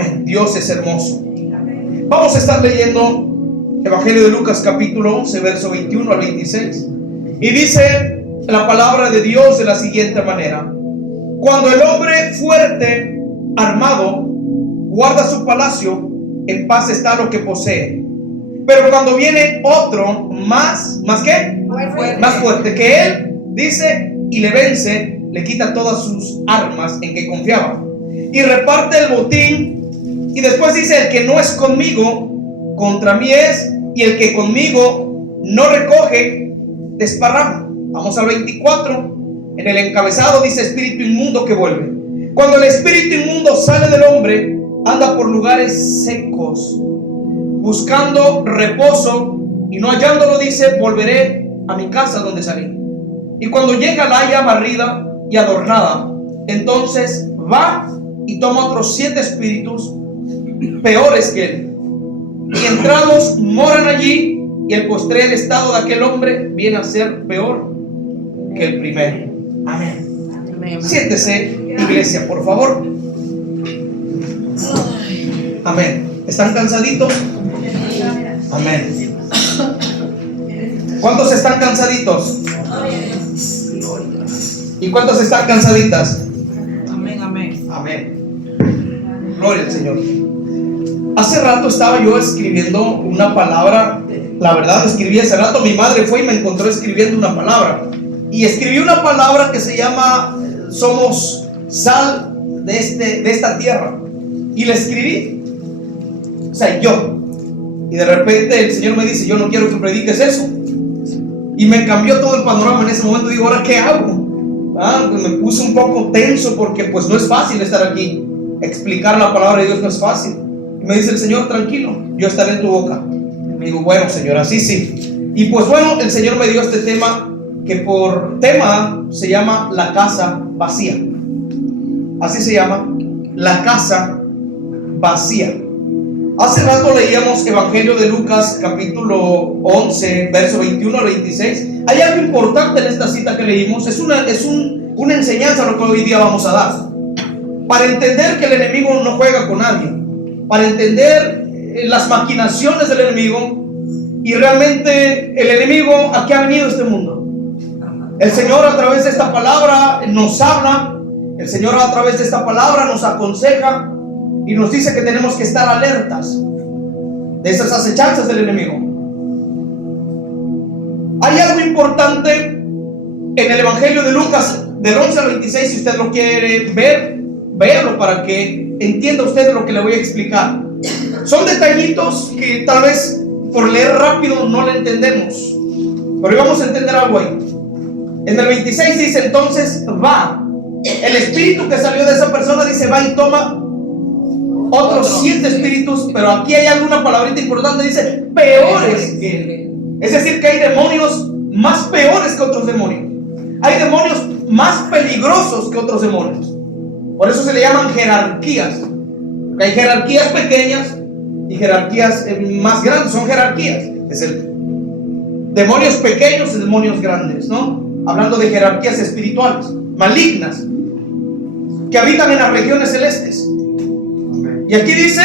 Amén. Dios es hermoso. Vamos a estar leyendo Evangelio de Lucas capítulo 11, verso 21 al 26. Y dice la palabra de Dios de la siguiente manera: cuando el hombre fuerte, armado, guarda su palacio, en paz está lo que posee. Pero cuando viene otro más ¿qué? Más fuerte que él, dice, y le vence, le quita todas sus armas en que confiaba y reparte el botín. Y después dice: el que no es conmigo, contra mí es, y el que conmigo no recoge, desparrama. Vamos al 24. En el encabezado dice: espíritu inmundo que vuelve. Cuando el espíritu inmundo sale del hombre, anda por lugares secos, buscando reposo, y no hallándolo, dice: volveré a mi casa donde salí. Y cuando llega, la haya barrida y adornada. Entonces va y toma otros 7 espíritus peores que él, y entrados moran allí, y el postrer estado de aquel hombre viene a ser peor que el primero. Amén. Siéntese, iglesia, por favor. Amén. ¿Están cansaditos? Amén. ¿Cuántos están cansaditos? ¿Y cuántos están cansaditas? Amén, amén. Amén. Gloria al Señor. Hace rato estaba yo escribiendo una palabra. La verdad, escribí hace rato. Mi madre fue y me encontró escribiendo una palabra. Y escribí una palabra que se llama: somos sal de esta tierra. Y la escribí. O sea, yo. Y de repente el Señor me dice: yo no quiero que prediques eso. Y me cambió todo el panorama en ese momento. Digo: ¿ahora qué hago? Pues me puse un poco tenso, porque pues no es fácil estar aquí. Explicar la palabra de Dios no es fácil. Y me dice el Señor: tranquilo, yo estaré en tu boca. Y me digo: bueno, Señor, así sí. Y pues bueno, el Señor me dio este tema, que por tema se llama la casa vacía. Así se llama, la casa vacía. Hace rato leíamos Evangelio de Lucas capítulo 11, verso 21 al 26. Hay algo importante en esta cita que leímos. Es una enseñanza a lo que hoy día vamos a dar, para entender que el enemigo no juega con nadie, para entender las maquinaciones del enemigo. Y realmente el enemigo, ¿a qué ha venido a este mundo? El Señor a través de esta palabra nos habla. El Señor a través de esta palabra nos aconseja y nos dice que tenemos que estar alertas de esas acechanzas del enemigo. Hay algo importante en el Evangelio de Lucas del 11 al 26. Si usted lo quiere ver, véalo para que entienda usted lo que le voy a explicar. Son detallitos que tal vez por leer rápido no le entendemos, pero hoy vamos a entender algo ahí. En el 26 dice: entonces va. El espíritu que salió de esa persona, dice, va y toma otros 7 espíritus, pero aquí hay alguna palabrita importante, dice peores que él. Es decir, que hay demonios más peores que otros demonios. Hay demonios más peligrosos que otros demonios. Por eso se le llaman jerarquías. Hay jerarquías pequeñas y jerarquías más grandes. Son jerarquías. Es el demonios pequeños y demonios grandes, ¿no? Hablando de jerarquías espirituales malignas que habitan en las regiones celestes. Y aquí dice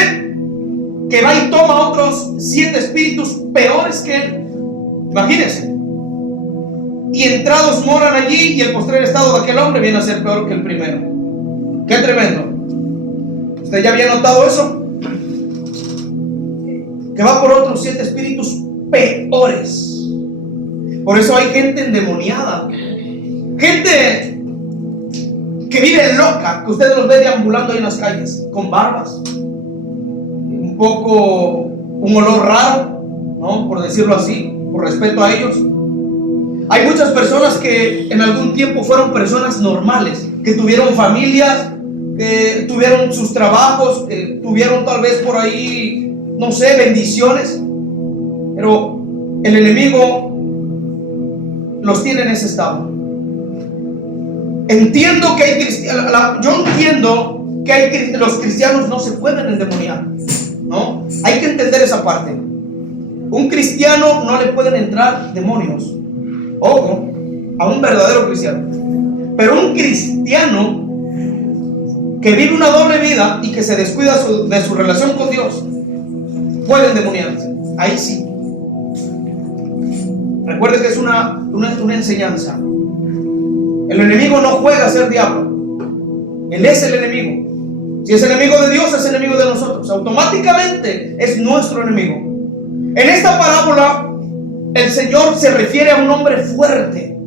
que va y toma otros 7 espíritus peores que él. Imagínense. Y entrados moran allí, y el postrer estado de aquel hombre viene a ser peor que el primero. Qué tremendo. ¿Usted ya había notado eso? Que va por otros 7 espíritus peores. Por eso hay gente endemoniada, gente que vive loca, que usted los ve deambulando ahí en las calles, con barbas, un olor raro, ¿no? Por decirlo así, por respeto a ellos. Hay muchas personas que en algún tiempo fueron personas normales, que tuvieron familias, que tuvieron sus trabajos, que tuvieron tal vez por ahí, no sé, bendiciones, pero el enemigo los tiene en ese estado. Entiendo que hay cristianos, yo entiendo que los cristianos no se pueden endemoniar, ¿no? Hay que entender esa parte. Un cristiano no le pueden entrar demonios, ojo, a un verdadero cristiano. Pero un cristiano que vive una doble vida y que se descuida de su relación con Dios, puede endemoniarse. Ahí sí. Recuerde que es una enseñanza. El enemigo no juega a ser diablo. Él es el enemigo. Si es enemigo de Dios, es enemigo de nosotros. Automáticamente es nuestro enemigo. En esta parábola, el Señor se refiere a un hombre fuerte.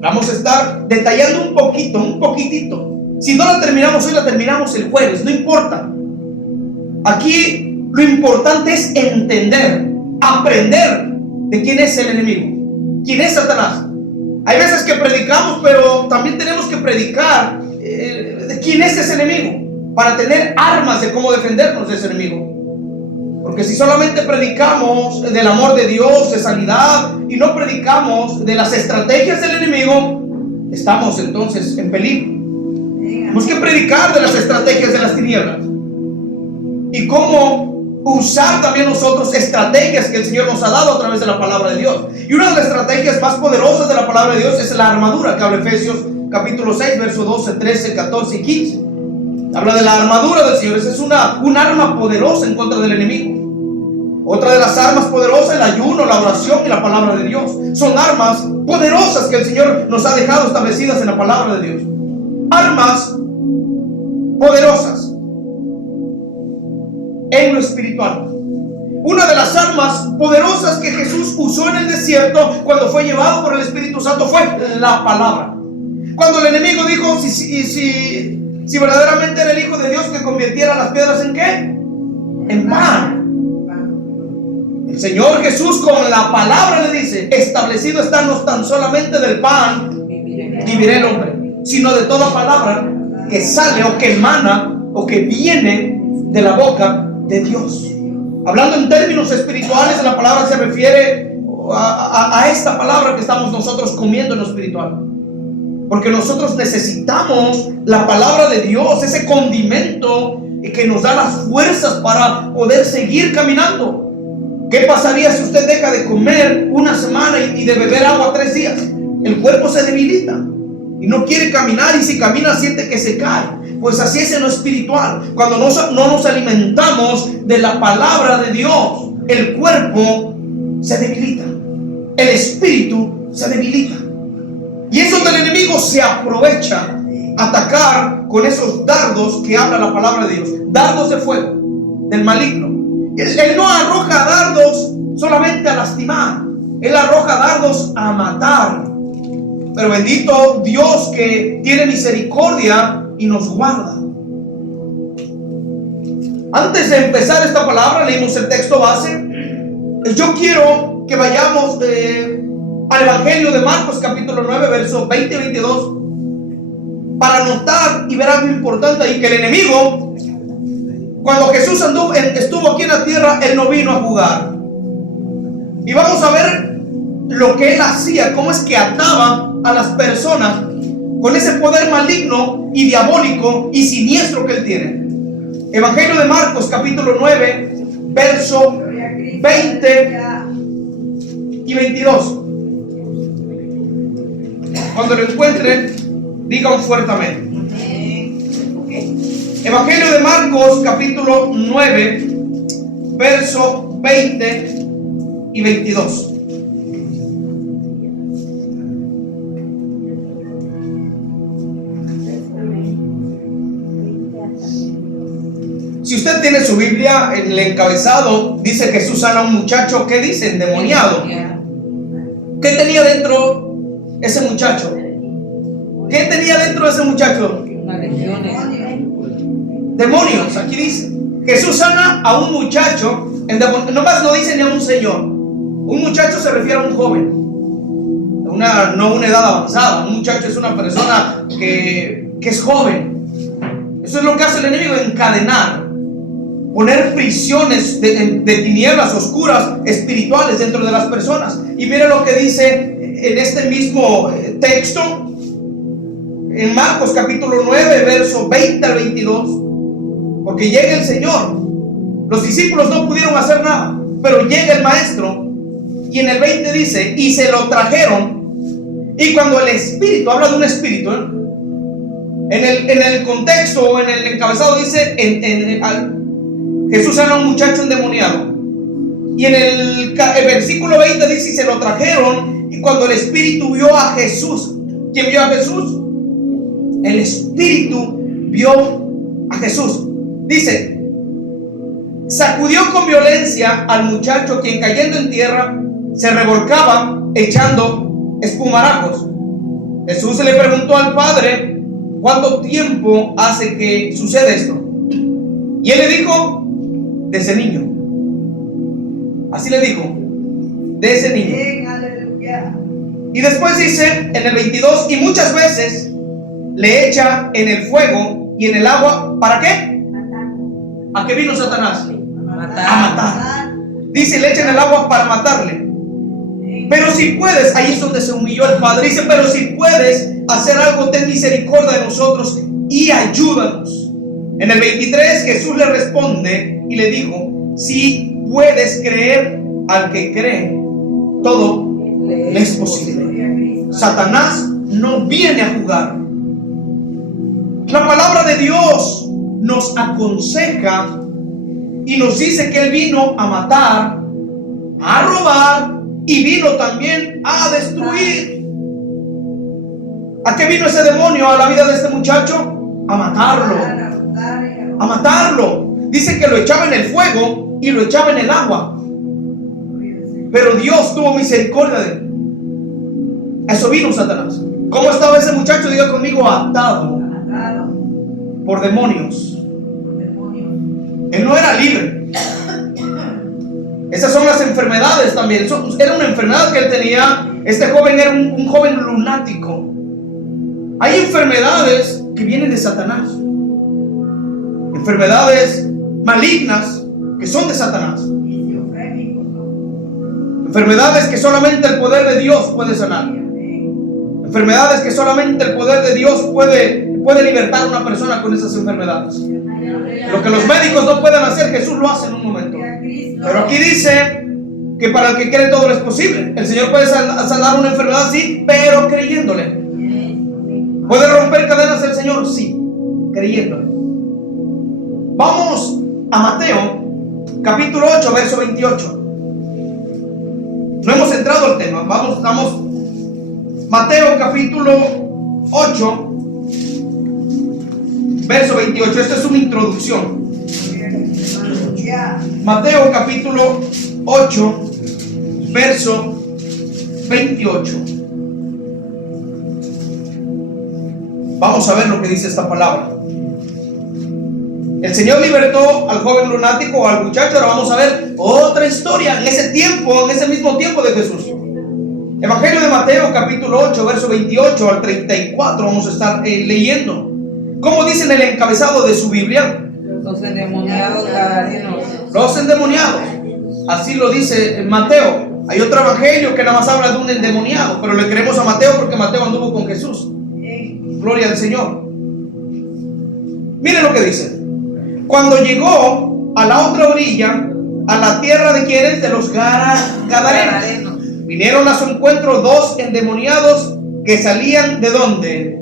Vamos a estar detallando un poquitito. Si no la terminamos hoy, la terminamos el jueves, no importa. Aquí lo importante es entender, aprender de quién es el enemigo, quién es Satanás. Hay veces que predicamos, pero también tenemos que predicar de quién es ese enemigo, para tener armas de cómo defendernos de ese enemigo. Porque si solamente predicamos del amor de Dios, de sanidad, y no predicamos de las estrategias del enemigo, estamos entonces en peligro. Tenemos que predicar de las estrategias de las tinieblas y cómo usar también nosotros estrategias que el Señor nos ha dado a través de la palabra de Dios. Y una de las estrategias más poderosas de la palabra de Dios es la armadura, que habla Efesios capítulo 6, versos 12, 13, 14 y 15. Habla de la armadura del Señor. Esa es un arma poderosa en contra del enemigo. Otra de las armas poderosas, el ayuno, la oración y la palabra de Dios. Son armas poderosas que el Señor nos ha dejado establecidas en la palabra de Dios. Armas poderosas en lo espiritual. Una de las armas poderosas que Jesús usó en el desierto cuando fue llevado por el Espíritu Santo fue la palabra. Cuando el enemigo dijo si verdaderamente era el Hijo de Dios, que convirtiera las piedras ¿en qué? En pan. El Señor Jesús con la palabra le dice: establecido está no tan solamente del pan vivirá el hombre, sino de toda palabra que sale o que emana o que viene de la boca de Dios. Hablando en términos espirituales, la palabra se refiere a esta palabra que estamos nosotros comiendo en lo espiritual. Porque nosotros necesitamos la palabra de Dios, ese condimento que nos da las fuerzas para poder seguir caminando. ¿Qué pasaría si usted deja de comer una semana y de beber agua 3 días? El cuerpo se debilita y no quiere caminar, y si camina siente que se cae. Pues así es en lo espiritual. Cuando no nos alimentamos de la palabra de Dios, el cuerpo se debilita, el espíritu se debilita. Y eso del enemigo se aprovecha a atacar con esos dardos que habla la palabra de Dios. Dardos de fuego del maligno. Él no arroja dardos solamente a lastimar. Él arroja dardos a matar. Pero bendito Dios que tiene misericordia y nos guarda. Antes de empezar esta palabra, leímos el texto base. Yo quiero que vayamos al Evangelio de Marcos capítulo 9, versos 20 y 22, para notar y ver algo importante ahí, que el enemigo, cuando Jesús estuvo aquí en la tierra, él no vino a jugar. Y vamos a ver lo que él hacía, cómo es que ataba a las personas con ese poder maligno y diabólico y siniestro que él tiene. Evangelio de Marcos capítulo 9, verso 20 y 22. Cuando lo encuentren, digan fuertemente. Evangelio de Marcos capítulo 9, verso 20 y 22. Si usted tiene su Biblia, en el encabezado dice: Jesús sana a un muchacho, ¿qué dice? Endemoniado. ¿Qué tenía dentro ese muchacho? ¿Qué tenía dentro de ese muchacho? Demonios, aquí dice. Jesús sana a un muchacho, nomás no dice ni a un señor. Un muchacho se refiere a un joven, no una edad avanzada. Un muchacho es una persona que es joven. Eso es lo que hace el enemigo: encadenar, poner prisiones de tinieblas oscuras espirituales dentro de las personas. Y mire lo que dice en este mismo texto, en Marcos capítulo 9, verso 20 al 22. Porque llega el Señor. Los discípulos no pudieron hacer nada, pero llega el maestro, y en el 20 dice: y se lo trajeron. Y cuando el espíritu, habla de un espíritu, En el contexto, en el encabezado dice, Jesús sana a un muchacho endemoniado. Y en el versículo 20 dice, y se lo trajeron, y cuando el Espíritu vio a Jesús, ¿quién vio a Jesús? El Espíritu vio a Jesús. Dice, sacudió con violencia al muchacho, quien cayendo en tierra se revolcaba echando espumarajos. Jesús le preguntó al padre, ¿cuánto tiempo hace que sucede esto? Y él le dijo, de ese niño. Así le dijo, de ese niño. Y después dice en el 22, y muchas veces le echa en el fuego y en el agua. ¿Para qué? ¿A qué vino Satanás? A matar. Dice, le echa en el agua para matarle. Pero si puedes, ahí es donde se humilló el padre. Dice, pero si puedes hacer algo, ten misericordia de nosotros y ayúdanos. En el 23 Jesús le responde y le dijo, si puedes creer, al que cree, todo le es posible. Satanás no viene a jugar. La palabra de Dios nos aconseja y nos dice que Él vino a matar, a robar y vino también a destruir. ¿A qué vino ese demonio a la vida de este muchacho? A matarlo. A matarlo. Dice que lo echaba en el fuego y lo echaba en el agua. Pero Dios tuvo misericordia de él. A eso vino Satanás. ¿Cómo estaba ese muchacho? Diga conmigo, atado por demonios. Él no era libre. Esas son las enfermedades también. Eso era una enfermedad que él tenía. Este joven era un joven lunático. Hay enfermedades que vienen de Satanás. Enfermedades malignas que son de Satanás. Enfermedades que solamente el poder de Dios puede sanar. Enfermedades que solamente el poder de Dios puede libertar a una persona con esas enfermedades. Lo que los médicos no pueden hacer, Jesús lo hace en un momento. Pero aquí dice que para el que cree todo es posible. El Señor puede sanar una enfermedad, sí, pero creyéndole. ¿Puede romper cadenas el Señor? Sí, creyéndole. Vamos a Mateo, capítulo 8, verso 28. No hemos entrado al tema. Vamos. Mateo, capítulo 8, verso 28. Esta es una introducción. Mateo, capítulo 8, verso 28. Vamos a ver lo que dice esta palabra. El Señor libertó al joven lunático, al muchacho. Ahora vamos a ver otra historia en ese tiempo, en ese mismo tiempo de Jesús. Evangelio de Mateo, capítulo 8, verso 28 al 34. Vamos a estar leyendo. ¿Cómo dice en el encabezado de su Biblia? Los endemoniados gadarenos. Los endemoniados. Así lo dice Mateo. Hay otro evangelio que nada más habla de un endemoniado, pero le creemos a Mateo porque Mateo anduvo con Jesús. Gloria al Señor. Miren lo que dice. Cuando llegó a la otra orilla, a la tierra de quienes, de los gadarenos, vinieron a su encuentro dos endemoniados que salían ¿de dónde?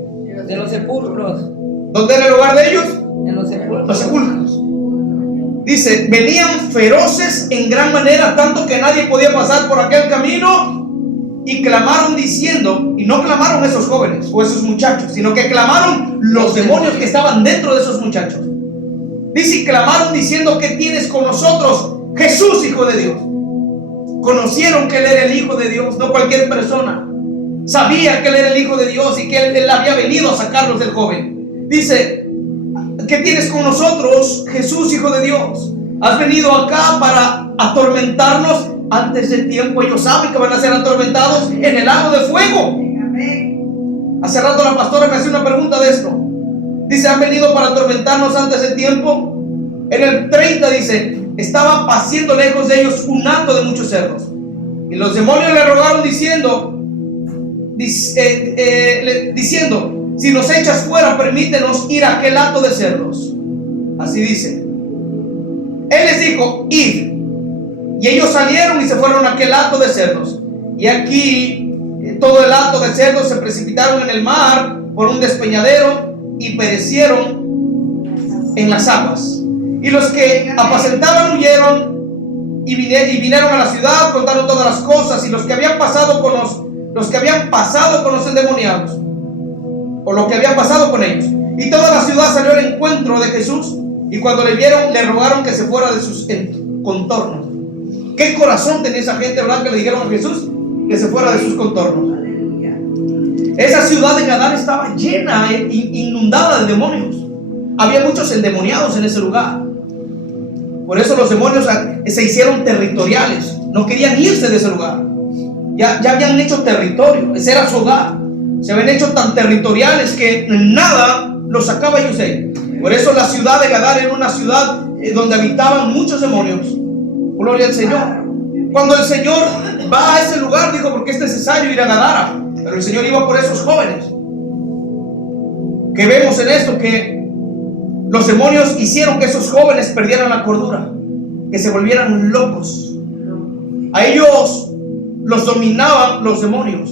De los sepulcros. ¿Dónde era el hogar de ellos? En los sepulcros. Los sepulcros. Dice, venían feroces en gran manera, tanto que nadie podía pasar por aquel camino, y clamaron diciendo, y no clamaron esos jóvenes o esos muchachos, sino que clamaron los demonios que estaban dentro de esos muchachos. Dice, y clamaron diciendo, ¿qué tienes con nosotros, Jesús, Hijo de Dios? Conocieron que Él era el Hijo de Dios, no cualquier persona. Sabía que Él era el Hijo de Dios y que Él había venido a sacarlos del joven. Dice, ¿qué tienes con nosotros, Jesús, Hijo de Dios? Has venido acá para atormentarnos antes del tiempo. Ellos saben que van a ser atormentados en el lago de fuego. Hace rato la pastora me hacía una pregunta de esto. Dice, ¿han venido para atormentarnos antes del tiempo? En el 30 dice, estaba paciendo lejos de ellos un hato de muchos cerdos. Y los demonios le rogaron diciendo, si nos echas fuera, permítenos ir a aquel hato de cerdos. Así dice. Él les dijo, id. Y ellos salieron y se fueron a aquel hato de cerdos. Y aquí todo el hato de cerdos se precipitaron en el mar por un despeñadero, y perecieron en las aguas. Y los que apacentaban huyeron y vinieron a la ciudad, contaron todas las cosas. Y los que habían pasado con los endemoniados, o lo que había pasado con ellos, y toda la ciudad salió al encuentro de Jesús, y cuando le vieron, le rogaron que se fuera de sus contornos. ¿Qué corazón tenía esa gente, verdad? Que le dijeron a Jesús que se fuera de sus contornos. Esa ciudad de Gadara estaba llena, inundada de demonios. Había muchos endemoniados en ese lugar. Por eso los demonios se hicieron territoriales. No querían irse de ese lugar. Ya habían hecho territorio. Ese era su hogar. Se habían hecho tan territoriales que nada los sacaba ellos de ahí. Por eso la ciudad de Gadara era una ciudad donde habitaban muchos demonios. Gloria al Señor. Cuando el Señor va a ese lugar, dijo, porque es necesario ir a Gadara. Pero el Señor iba por esos jóvenes. Que vemos en esto que los demonios hicieron que esos jóvenes perdieran la cordura, que se volvieran locos. A ellos los dominaban los demonios.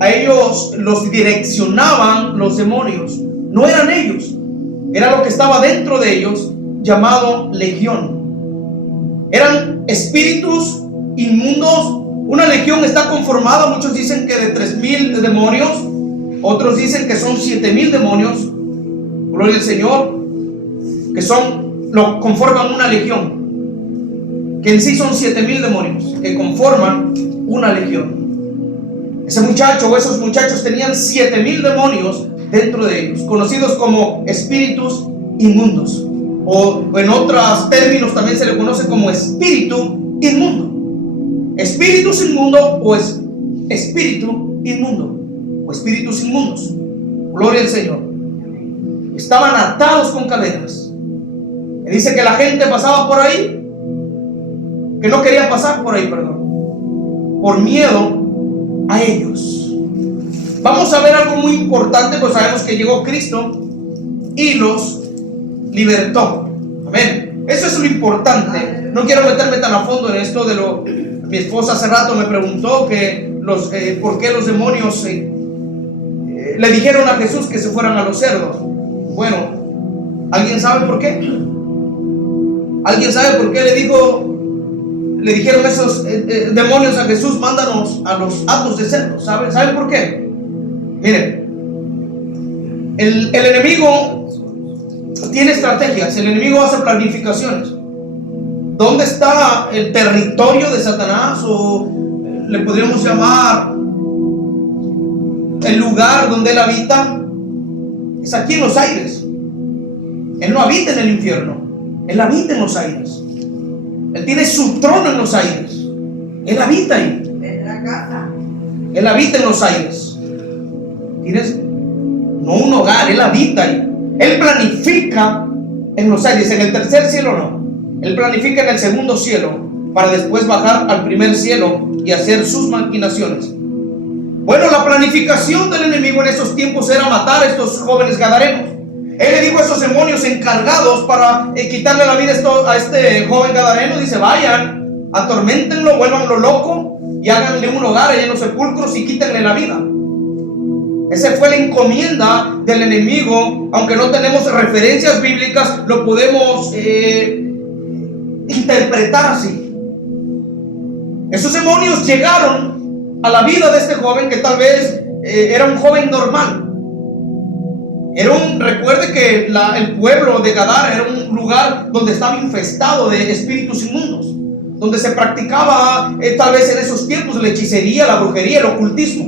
A ellos los direccionaban los demonios. No eran ellos, era lo que estaba dentro de ellos, llamado legión. Eran espíritus inmundos. Una legión está conformada, muchos dicen que de 3,000 demonios, otros dicen que son 7,000 demonios. Gloria al Señor. Que conforman una legión, que en sí son 7,000 demonios, que conforman una legión. Ese muchacho o esos muchachos tenían 7,000 demonios dentro de ellos, conocidos como espíritus inmundos, o en otros términos también se le conoce como espíritu inmundo. Espíritus inmundos o espíritu inmundo, o espíritus inmundos. Gloria al Señor. Estaban atados con cadenas. Y dice que la gente pasaba por ahí, que no quería pasar por ahí, perdón, por miedo a ellos. Vamos a ver algo muy importante, pues sabemos que llegó Cristo y los libertó. Amén. Eso es lo importante. No quiero meterme tan a fondo en esto de lo. Mi esposa hace rato me preguntó que por qué los demonios le dijeron a Jesús que se fueran a los cerdos. Bueno, ¿alguien sabe por qué? ¿Alguien sabe por qué le dijeron esos demonios a Jesús, mándanos a los hatos de cerdos? ¿Saben por qué? Miren, el enemigo tiene estrategias, el enemigo hace planificaciones. ¿Dónde está el territorio de Satanás? O le podríamos llamar el lugar donde él habita. Es aquí en los aires. Él no habita en el infierno. Él habita en los aires. Él tiene su trono en los aires. Él habita ahí. Él habita en los aires. ¿Tienes? No un hogar, él habita ahí. Él planifica en los aires. En el tercer cielo no. Él planifica en el segundo cielo para después bajar al primer cielo y hacer sus maquinaciones. Bueno, la planificación del enemigo en esos tiempos era matar a estos jóvenes gadarenos. Él le dijo a esos demonios encargados para quitarle la vida a este joven gadareno. Dice, vayan, atorméntenlo, vuélvanlo loco y háganle un hogar allá en los sepulcros y quítenle la vida. Esa fue la encomienda del enemigo. Aunque no tenemos referencias bíblicas, lo podemos interpretar así. Esos demonios llegaron a la vida de este joven, que tal vez era un joven normal. Recuerde que el pueblo de Gadara era un lugar donde estaba infestado de espíritus inmundos, donde se practicaba tal vez en esos tiempos la hechicería, la brujería, el ocultismo.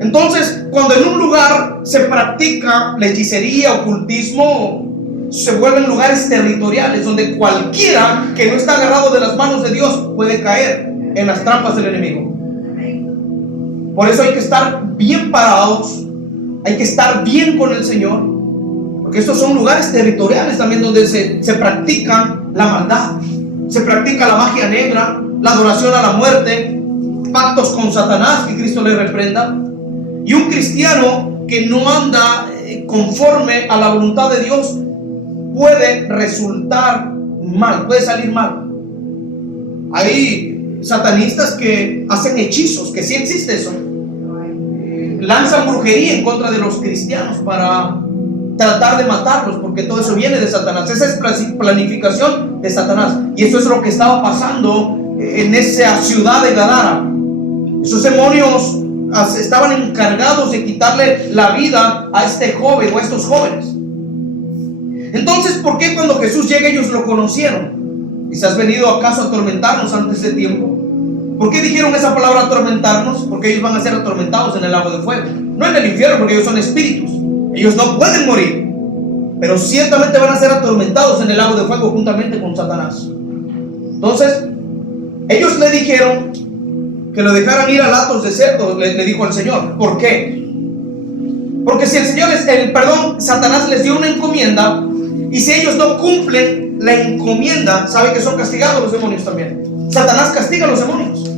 Entonces, cuando en un lugar se practica la hechicería, ocultismo, se vuelven lugares territoriales donde cualquiera que no está agarrado de las manos de Dios puede caer en las trampas del enemigo. Por eso hay que estar bien parados. Hay que estar bien con el Señor, porque estos son lugares territoriales también donde se practica la maldad, se practica la magia negra, la adoración a la muerte, pactos con Satanás, que Cristo le reprenda. Y un cristiano que no anda conforme a la voluntad de Dios puede resultar mal, puede salir mal. Hay satanistas que hacen hechizos, que sí existe eso. Lanzan brujería en contra de los cristianos para tratar de matarlos, porque todo eso viene de Satanás. Esa es planificación de Satanás. Y eso es lo que estaba pasando en esa ciudad de Gadara. Esos demonios estaban encargados de quitarle la vida a este joven o a estos jóvenes. Entonces, ¿por qué cuando Jesús llega ellos lo conocieron? ¿Y se has venido acaso a atormentarnos antes de tiempo? ¿Por qué dijeron esa palabra atormentarnos? Porque ellos van a ser atormentados en el lago de fuego, no en el infierno, porque ellos son espíritus. Ellos no pueden morir, pero ciertamente van a ser atormentados en el lago de fuego juntamente con Satanás. Entonces, ellos le dijeron que lo dejaran ir a hatos de cerdo, le dijo el Señor. ¿Por qué? Porque si el Señor Satanás les dio una encomienda, y si ellos no cumplen la encomienda, sabe que son castigados los demonios también. Satanás castiga a los demonios.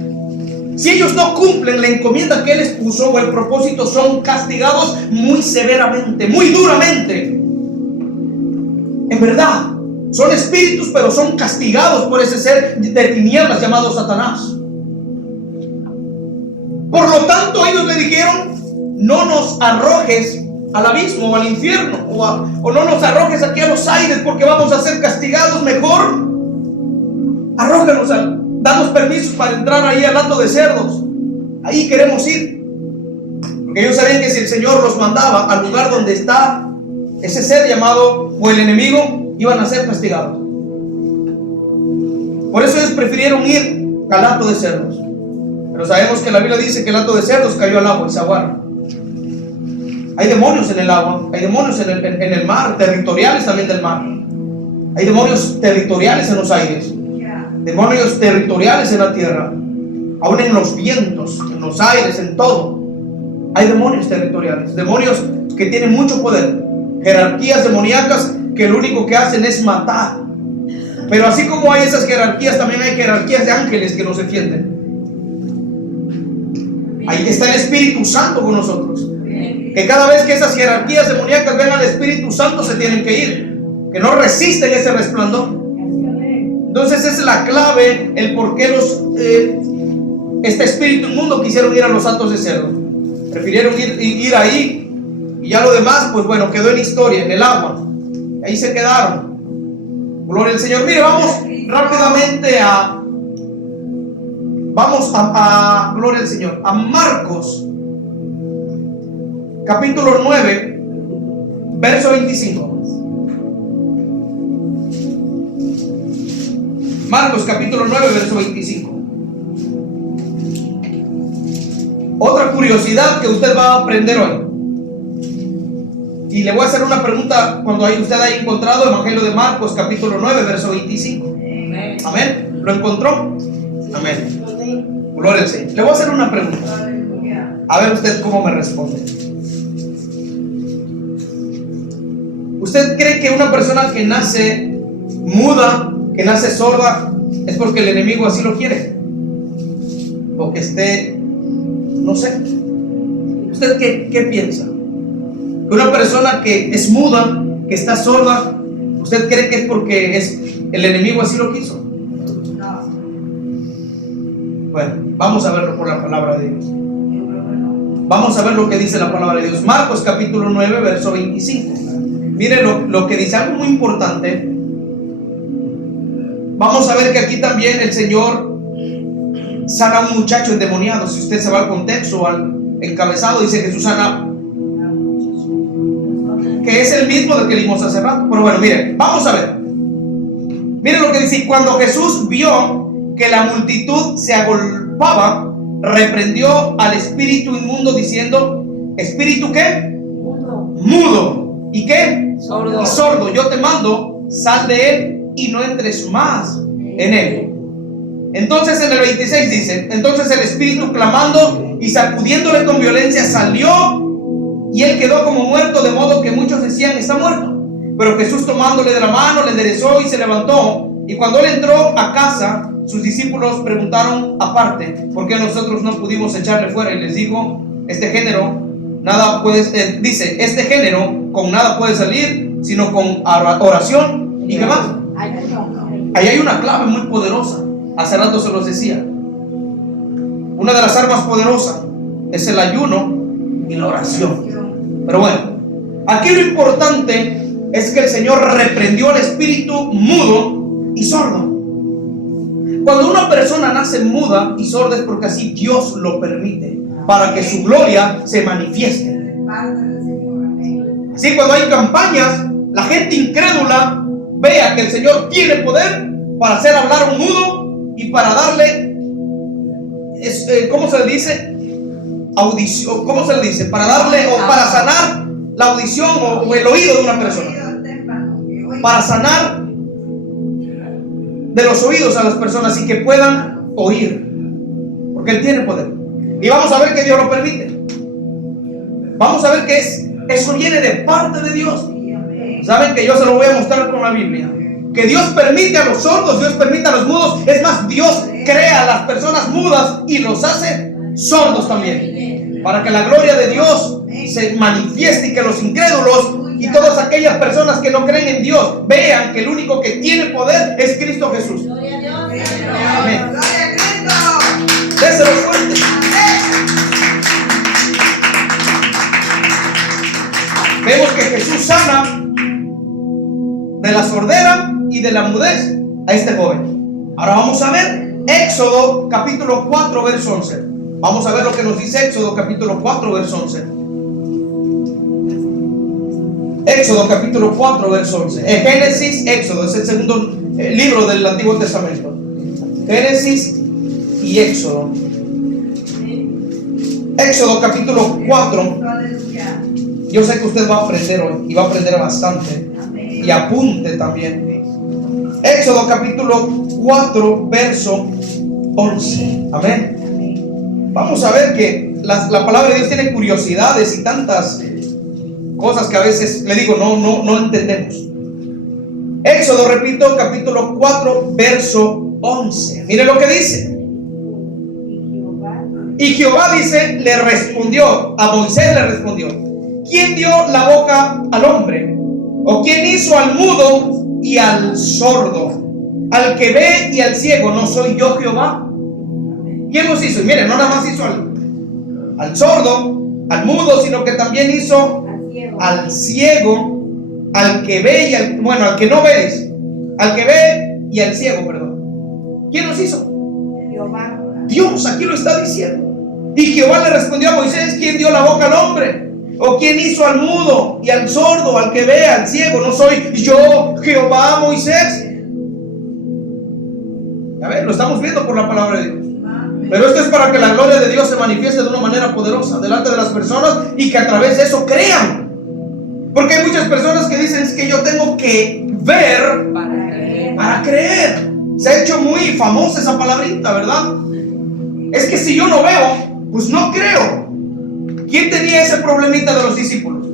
Si ellos no cumplen la encomienda que Él les puso o el propósito, son castigados muy severamente, muy duramente. En verdad, son espíritus, pero son castigados por ese ser de tinieblas llamado Satanás. Por lo tanto, ellos le dijeron: no nos arrojes al abismo o al infierno, o no nos arrojes aquí a los aires, porque vamos a ser castigados. Mejor arrójanos, danos permisos para entrar ahí al hato de cerdos. Ahí queremos ir. Porque ellos sabían que si el Señor los mandaba al lugar donde está ese ser llamado o el enemigo, iban a ser castigados. Por eso ellos prefirieron ir al hato de cerdos. Pero sabemos que la Biblia dice que el hato de cerdos cayó al agua y se ahogaron. Hay demonios en el agua, hay demonios en el mar, territoriales también del mar. Hay demonios territoriales en los aires, demonios territoriales en la tierra, aún en los vientos, en los aires, en todo. Hay demonios territoriales, demonios que tienen mucho poder, jerarquías demoníacas que lo único que hacen es matar. Pero así como hay esas jerarquías, también hay jerarquías de ángeles que nos defienden. Ahí está el Espíritu Santo con nosotros. Que cada vez que esas jerarquías demoníacas ven al Espíritu Santo, se tienen que ir, que no resisten ese resplandor. Entonces esa es la clave, el por qué este espíritu inmundo quisieron ir a los hatos de cerdo. Prefirieron ir ahí, y ya lo demás, pues bueno, quedó en historia, en el agua. Ahí se quedaron. Gloria al Señor. Mire, vamos rápidamente a gloria al Señor, a Marcos capítulo 9, verso 25. Marcos capítulo 9, verso 25. Otra curiosidad que usted va a aprender hoy. Y le voy a hacer una pregunta cuando usted haya encontrado Evangelio de Marcos capítulo 9, verso 25. Amén. ¿Lo encontró? Amén. Gloria al Señor. Le voy a hacer una pregunta. A ver usted cómo me responde. ¿Usted cree que una persona que nace muda, que nace sorda, es porque el enemigo así lo quiere? O que esté, no sé. ¿Usted qué piensa? Que una persona que es muda, que está sorda, ¿usted cree que es porque el enemigo así lo quiso? No. Bueno, vamos a verlo por la palabra de Dios. Vamos a ver lo que dice la palabra de Dios. Marcos capítulo 9, verso 25. Mire lo que dice, algo muy importante. Vamos a ver que aquí también el Señor sana a un muchacho endemoniado. Si usted se va al contexto, al encabezado, dice Jesús sana, que es el mismo del que leímos hace rato. Pero bueno, mire, vamos a ver. Mire lo que dice. Cuando Jesús vio que la multitud se agolpaba, reprendió al espíritu inmundo diciendo: ¿espíritu qué? Mudo. ¿Y qué? Sordo. Y sordo. Yo te mando, sal de él y no entres más en él. Entonces en el 26 dice: entonces el espíritu, clamando y sacudiéndole con violencia, salió, y él quedó como muerto, de modo que muchos decían: está muerto. Pero Jesús, tomándole de la mano, le enderezó y se levantó. Y cuando él entró a casa, sus discípulos preguntaron aparte: ¿por qué nosotros no pudimos echarle fuera? Y les dijo: este género con nada puede salir, sino con oración. ¿Y qué más? Ahí hay una clave muy poderosa. Hace rato se los decía. Una de las armas poderosas es el ayuno y la oración. Pero bueno, Aquí lo importante es que el Señor reprendió al espíritu mudo y sordo. Cuando una persona nace muda y sorda es porque así Dios lo permite, para que su gloria se manifieste. Así, cuando hay campañas, la gente incrédula vea que el Señor tiene poder para hacer hablar a un mudo y para darle, ¿cómo se le dice? Audición, ¿cómo se le dice? Para darle o para sanar la audición o el oído de una persona. Para sanar de los oídos a las personas y que puedan oír, porque Él tiene poder. Y vamos a ver que Dios lo permite. Vamos a ver que eso viene de parte de Dios. Saben que yo se lo voy a mostrar con la Biblia. Que Dios permite a los sordos, Dios permite a los mudos. Es más, Dios crea a las personas mudas y los hace sordos también, para que la gloria de Dios se manifieste y que los incrédulos y todas aquellas personas que no creen en Dios vean que el único que tiene poder es Cristo Jesús. Amén. Déselo fuerte. Vemos que Jesús sana de la sordera y de la mudez a este joven. Ahora vamos a ver Éxodo capítulo 4 verso 11. Vamos a ver lo que nos dice Éxodo capítulo 4 verso 11. Éxodo capítulo 4 verso 11. Génesis, Éxodo es el segundo libro del Antiguo Testamento. Génesis y Éxodo. Éxodo capítulo 4. Yo sé que usted va a aprender hoy y va a aprender bastante. Y apunte también. Éxodo capítulo 4 verso 11. Amén. Vamos a ver que la palabra de Dios tiene curiosidades y tantas cosas que a veces, le digo, no entendemos. Éxodo, repito, capítulo 4 verso 11. Mire lo que dice. Y Jehová dice, le respondió, a Moisés le respondió: ¿quién dio la boca al hombre? ¿O quién hizo al mudo y al sordo? Al que ve y al ciego, ¿no soy yo Jehová? ¿Quién los hizo? Y miren, no nada más hizo al sordo, al mudo, sino que también hizo al ciego, al que ve y al que no ve, al que ve y al ciego, perdón. ¿Quién los hizo? Jehová. Dios, aquí lo está diciendo. Y Jehová le respondió a Moisés: ¿quién dio la boca al hombre? ¿O quién hizo al mudo y al sordo, al que ve, al ciego? ¿No soy yo Jehová, Moisés? A ver, lo estamos viendo por la palabra de Dios. Pero esto es para que la gloria de Dios se manifieste de una manera poderosa delante de las personas y que a través de eso crean. Porque hay muchas personas que dicen: es que yo tengo que ver para creer. Se ha hecho muy famosa esa palabrita, ¿verdad? Es que si yo no veo, pues no creo. ¿Quién tenía ese problemita de los discípulos?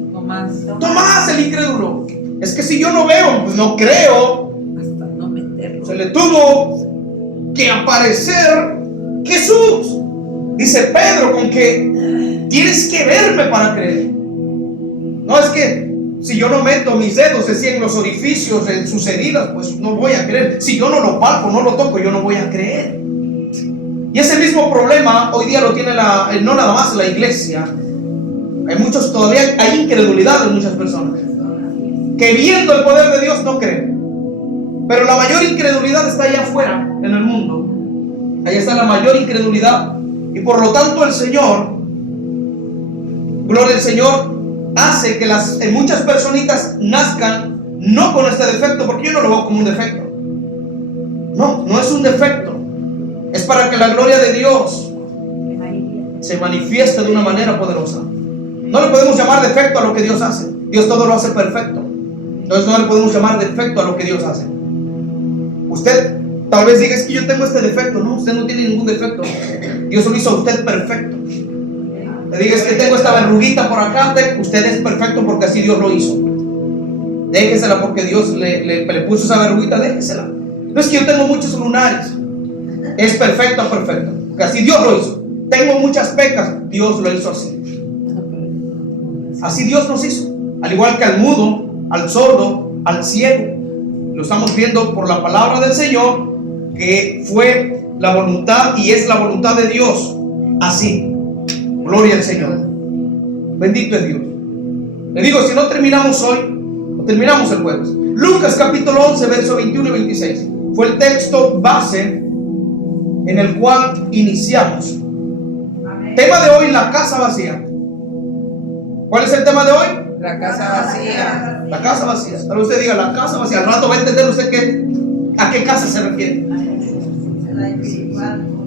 Tomás, el incrédulo. Es que si yo no veo, pues no creo. Hasta no meterlo. Se le tuvo que aparecer Jesús. Dice Pedro, con que tienes que verme para creer. No, es que si yo no meto mis dedos así en los orificios, en sus heridas, pues no voy a creer. Si yo no lo palpo, no lo toco, yo no voy a creer. Y ese mismo problema hoy día lo tiene no nada más la iglesia. Hay muchos, todavía hay incredulidad en muchas personas que viendo el poder de Dios no creen. Pero la mayor incredulidad está allá afuera, en el mundo. Ahí está la mayor incredulidad. Y por lo tanto el Señor, gloria al Señor, hace que muchas personitas nazcan no con este defecto, porque yo no lo veo como un defecto. No es un defecto. Es para que la gloria de Dios se manifieste de una manera poderosa. No le podemos llamar defecto a lo que Dios hace. Dios todo lo hace perfecto. Entonces no le podemos llamar defecto a lo que Dios hace. Usted tal vez diga: es que yo tengo este defecto. No, usted no tiene ningún defecto. Dios lo hizo a usted perfecto. Le diga: es que tengo esta verruguita por acá. Usted es perfecto porque así Dios lo hizo. Déjesela porque Dios le puso esa verruguita. Déjesela. No es que yo tengo muchos lunares. Es perfecto, porque así Dios lo hizo. Tengo muchas pecas. Dios lo hizo así. Así Dios nos hizo. Al igual que al mudo, al sordo, al ciego. Lo estamos viendo por la palabra del Señor, que fue la voluntad y es la voluntad de Dios. Así. Gloria al Señor. Bendito es Dios. Le digo, si no terminamos hoy, o terminamos el jueves. Lucas capítulo 11, verso 21 y 26. Fue el texto base en el cual iniciamos. Amén. Tema de hoy, la casa vacía. ¿Cuál es el tema de hoy? La casa vacía. La casa vacía. Ahora usted diga, la casa vacía. Al rato va a entender usted a qué casa se refiere.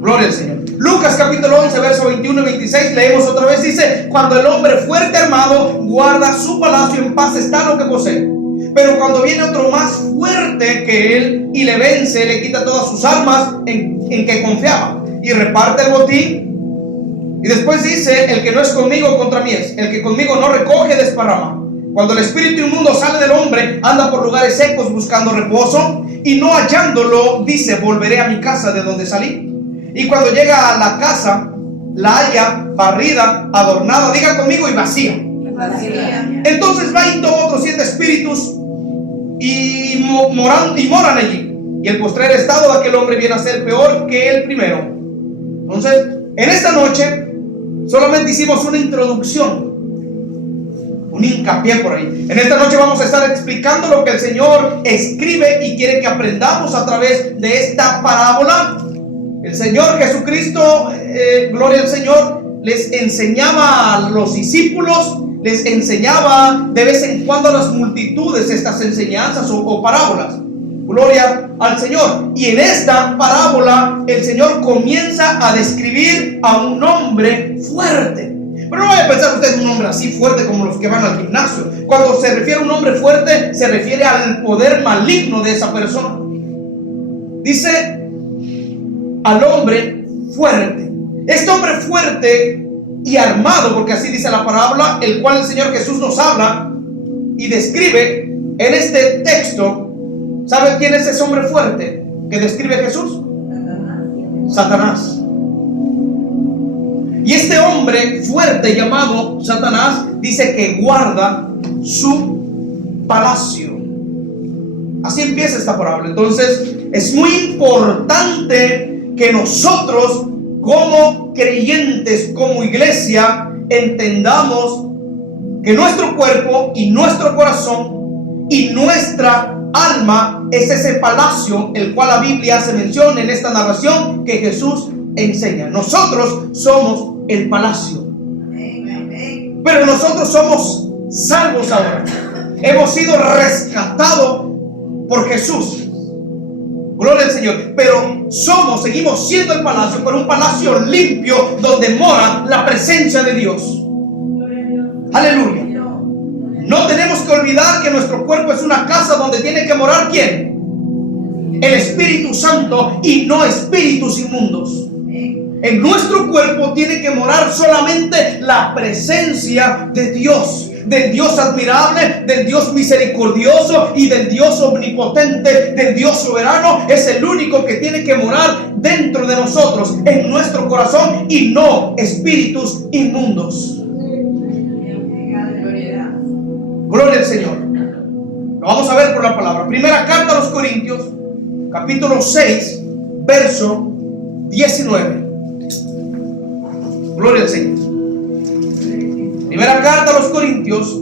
Gloria al Señor. Lucas capítulo 11, verso 21 y 26. Leemos otra vez. Dice: cuando el hombre fuerte armado guarda su palacio, en paz está lo que posee. Pero cuando viene otro más fuerte que él y le vence, le quita todas sus armas en que confiaba y reparte el botín. Y después dice: el que no es conmigo contra mí es, el que conmigo no recoge desparrama. Cuando el espíritu inmundo sale del hombre, anda por lugares secos buscando reposo, y no hallándolo, dice: volveré a mi casa de donde salí. Y cuando llega a la casa, la halla barrida, adornada, diga conmigo, y vacía. Entonces va y toma otros 7 espíritus y moran allí. Y el postrer estado de aquel hombre viene a ser peor que el primero. Entonces, en esta noche solamente hicimos una introducción, un hincapié por ahí. En esta noche vamos a estar explicando lo que el Señor escribe y quiere que aprendamos a través de esta parábola. El Señor Jesucristo, gloria al Señor, les enseñaba a los discípulos, les enseñaba de vez en cuando a las multitudes estas enseñanzas o parábolas. Gloria al Señor. Y en esta parábola el Señor comienza a describir a un hombre fuerte. Pero no vaya a pensar usted en un hombre así fuerte como los que van al gimnasio. Cuando se refiere a un hombre fuerte, se refiere al poder maligno de esa persona. Dice: al hombre fuerte. Este hombre fuerte y armado, porque así dice la parábola, el cual el Señor Jesús nos habla y describe en este texto. ¿Sabe quién es ese hombre fuerte que describe Jesús? Satanás. Y este hombre fuerte llamado Satanás dice que guarda su palacio. Así empieza esta parábola. Entonces es muy importante que nosotros como creyentes, como iglesia, entendamos que nuestro cuerpo y nuestro corazón y nuestra alma es ese palacio el cual la Biblia hace mención en esta narración que Jesús enseña. Nosotros somos el palacio, pero nosotros somos salvos ahora. Hemos sido rescatados por Jesús. Gloria al Señor. Pero seguimos siendo el palacio, pero un palacio limpio donde mora la presencia de Dios. Aleluya. No tenemos que olvidar que nuestro cuerpo es una casa donde tiene que morar ¿quién? El Espíritu Santo, y no espíritus inmundos. En nuestro cuerpo tiene que morar solamente la presencia de Dios, del Dios admirable, del Dios misericordioso y del Dios omnipotente, del Dios soberano. Es el único que tiene que morar dentro de nosotros, en nuestro corazón, y no espíritus inmundos. Gloria al Señor. Lo vamos a ver por la palabra. Primera carta a los Corintios, capítulo 6, verso 19. Gloria al Señor. Primera carta a los Corintios,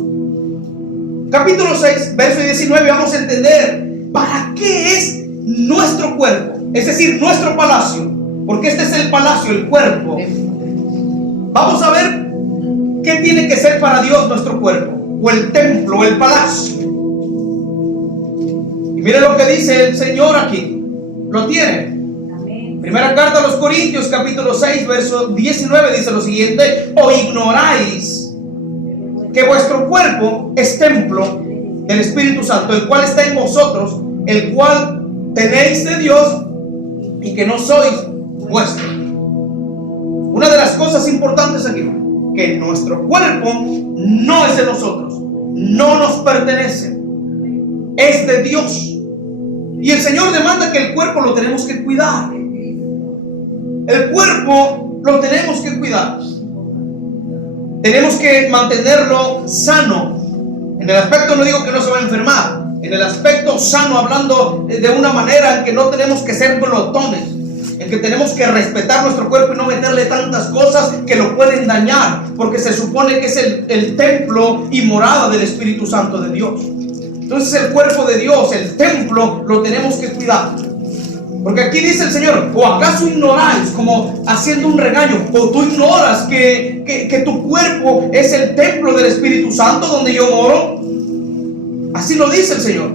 capítulo 6, verso 19. Vamos a entender para qué es nuestro cuerpo, es decir, nuestro palacio, porque este es el palacio, el cuerpo. Vamos a ver qué tiene que ser para Dios nuestro cuerpo, o el templo, o el palacio. Y mire lo que dice el Señor aquí. Lo tiene. Primera carta a los Corintios, capítulo 6, verso 19, dice lo siguiente: ¿o ignoráis que vuestro cuerpo es templo del Espíritu Santo, el cual está en vosotros, el cual tenéis de Dios, y que no sois vuestro? Una de las cosas importantes aquí, que nuestro cuerpo no es de nosotros, no nos pertenece, es de Dios. Y el Señor demanda que el cuerpo lo tenemos que cuidar. El cuerpo lo tenemos que cuidar. Tenemos que mantenerlo sano. En el aspecto, no digo que no se va a enfermar, en el aspecto sano, hablando de una manera en que no tenemos que ser glotones. en que tenemos que respetar nuestro cuerpo y no meterle tantas cosas que lo pueden dañar, porque se supone que es el templo y morada del Espíritu Santo de Dios. Entonces el cuerpo de Dios, el templo, lo tenemos que cuidar. Porque aquí dice el Señor: ¿o acaso ignoráis? Como haciendo un regaño. ¿O tú ignoras que tu cuerpo es el templo del Espíritu Santo donde yo moro? Así lo dice el Señor.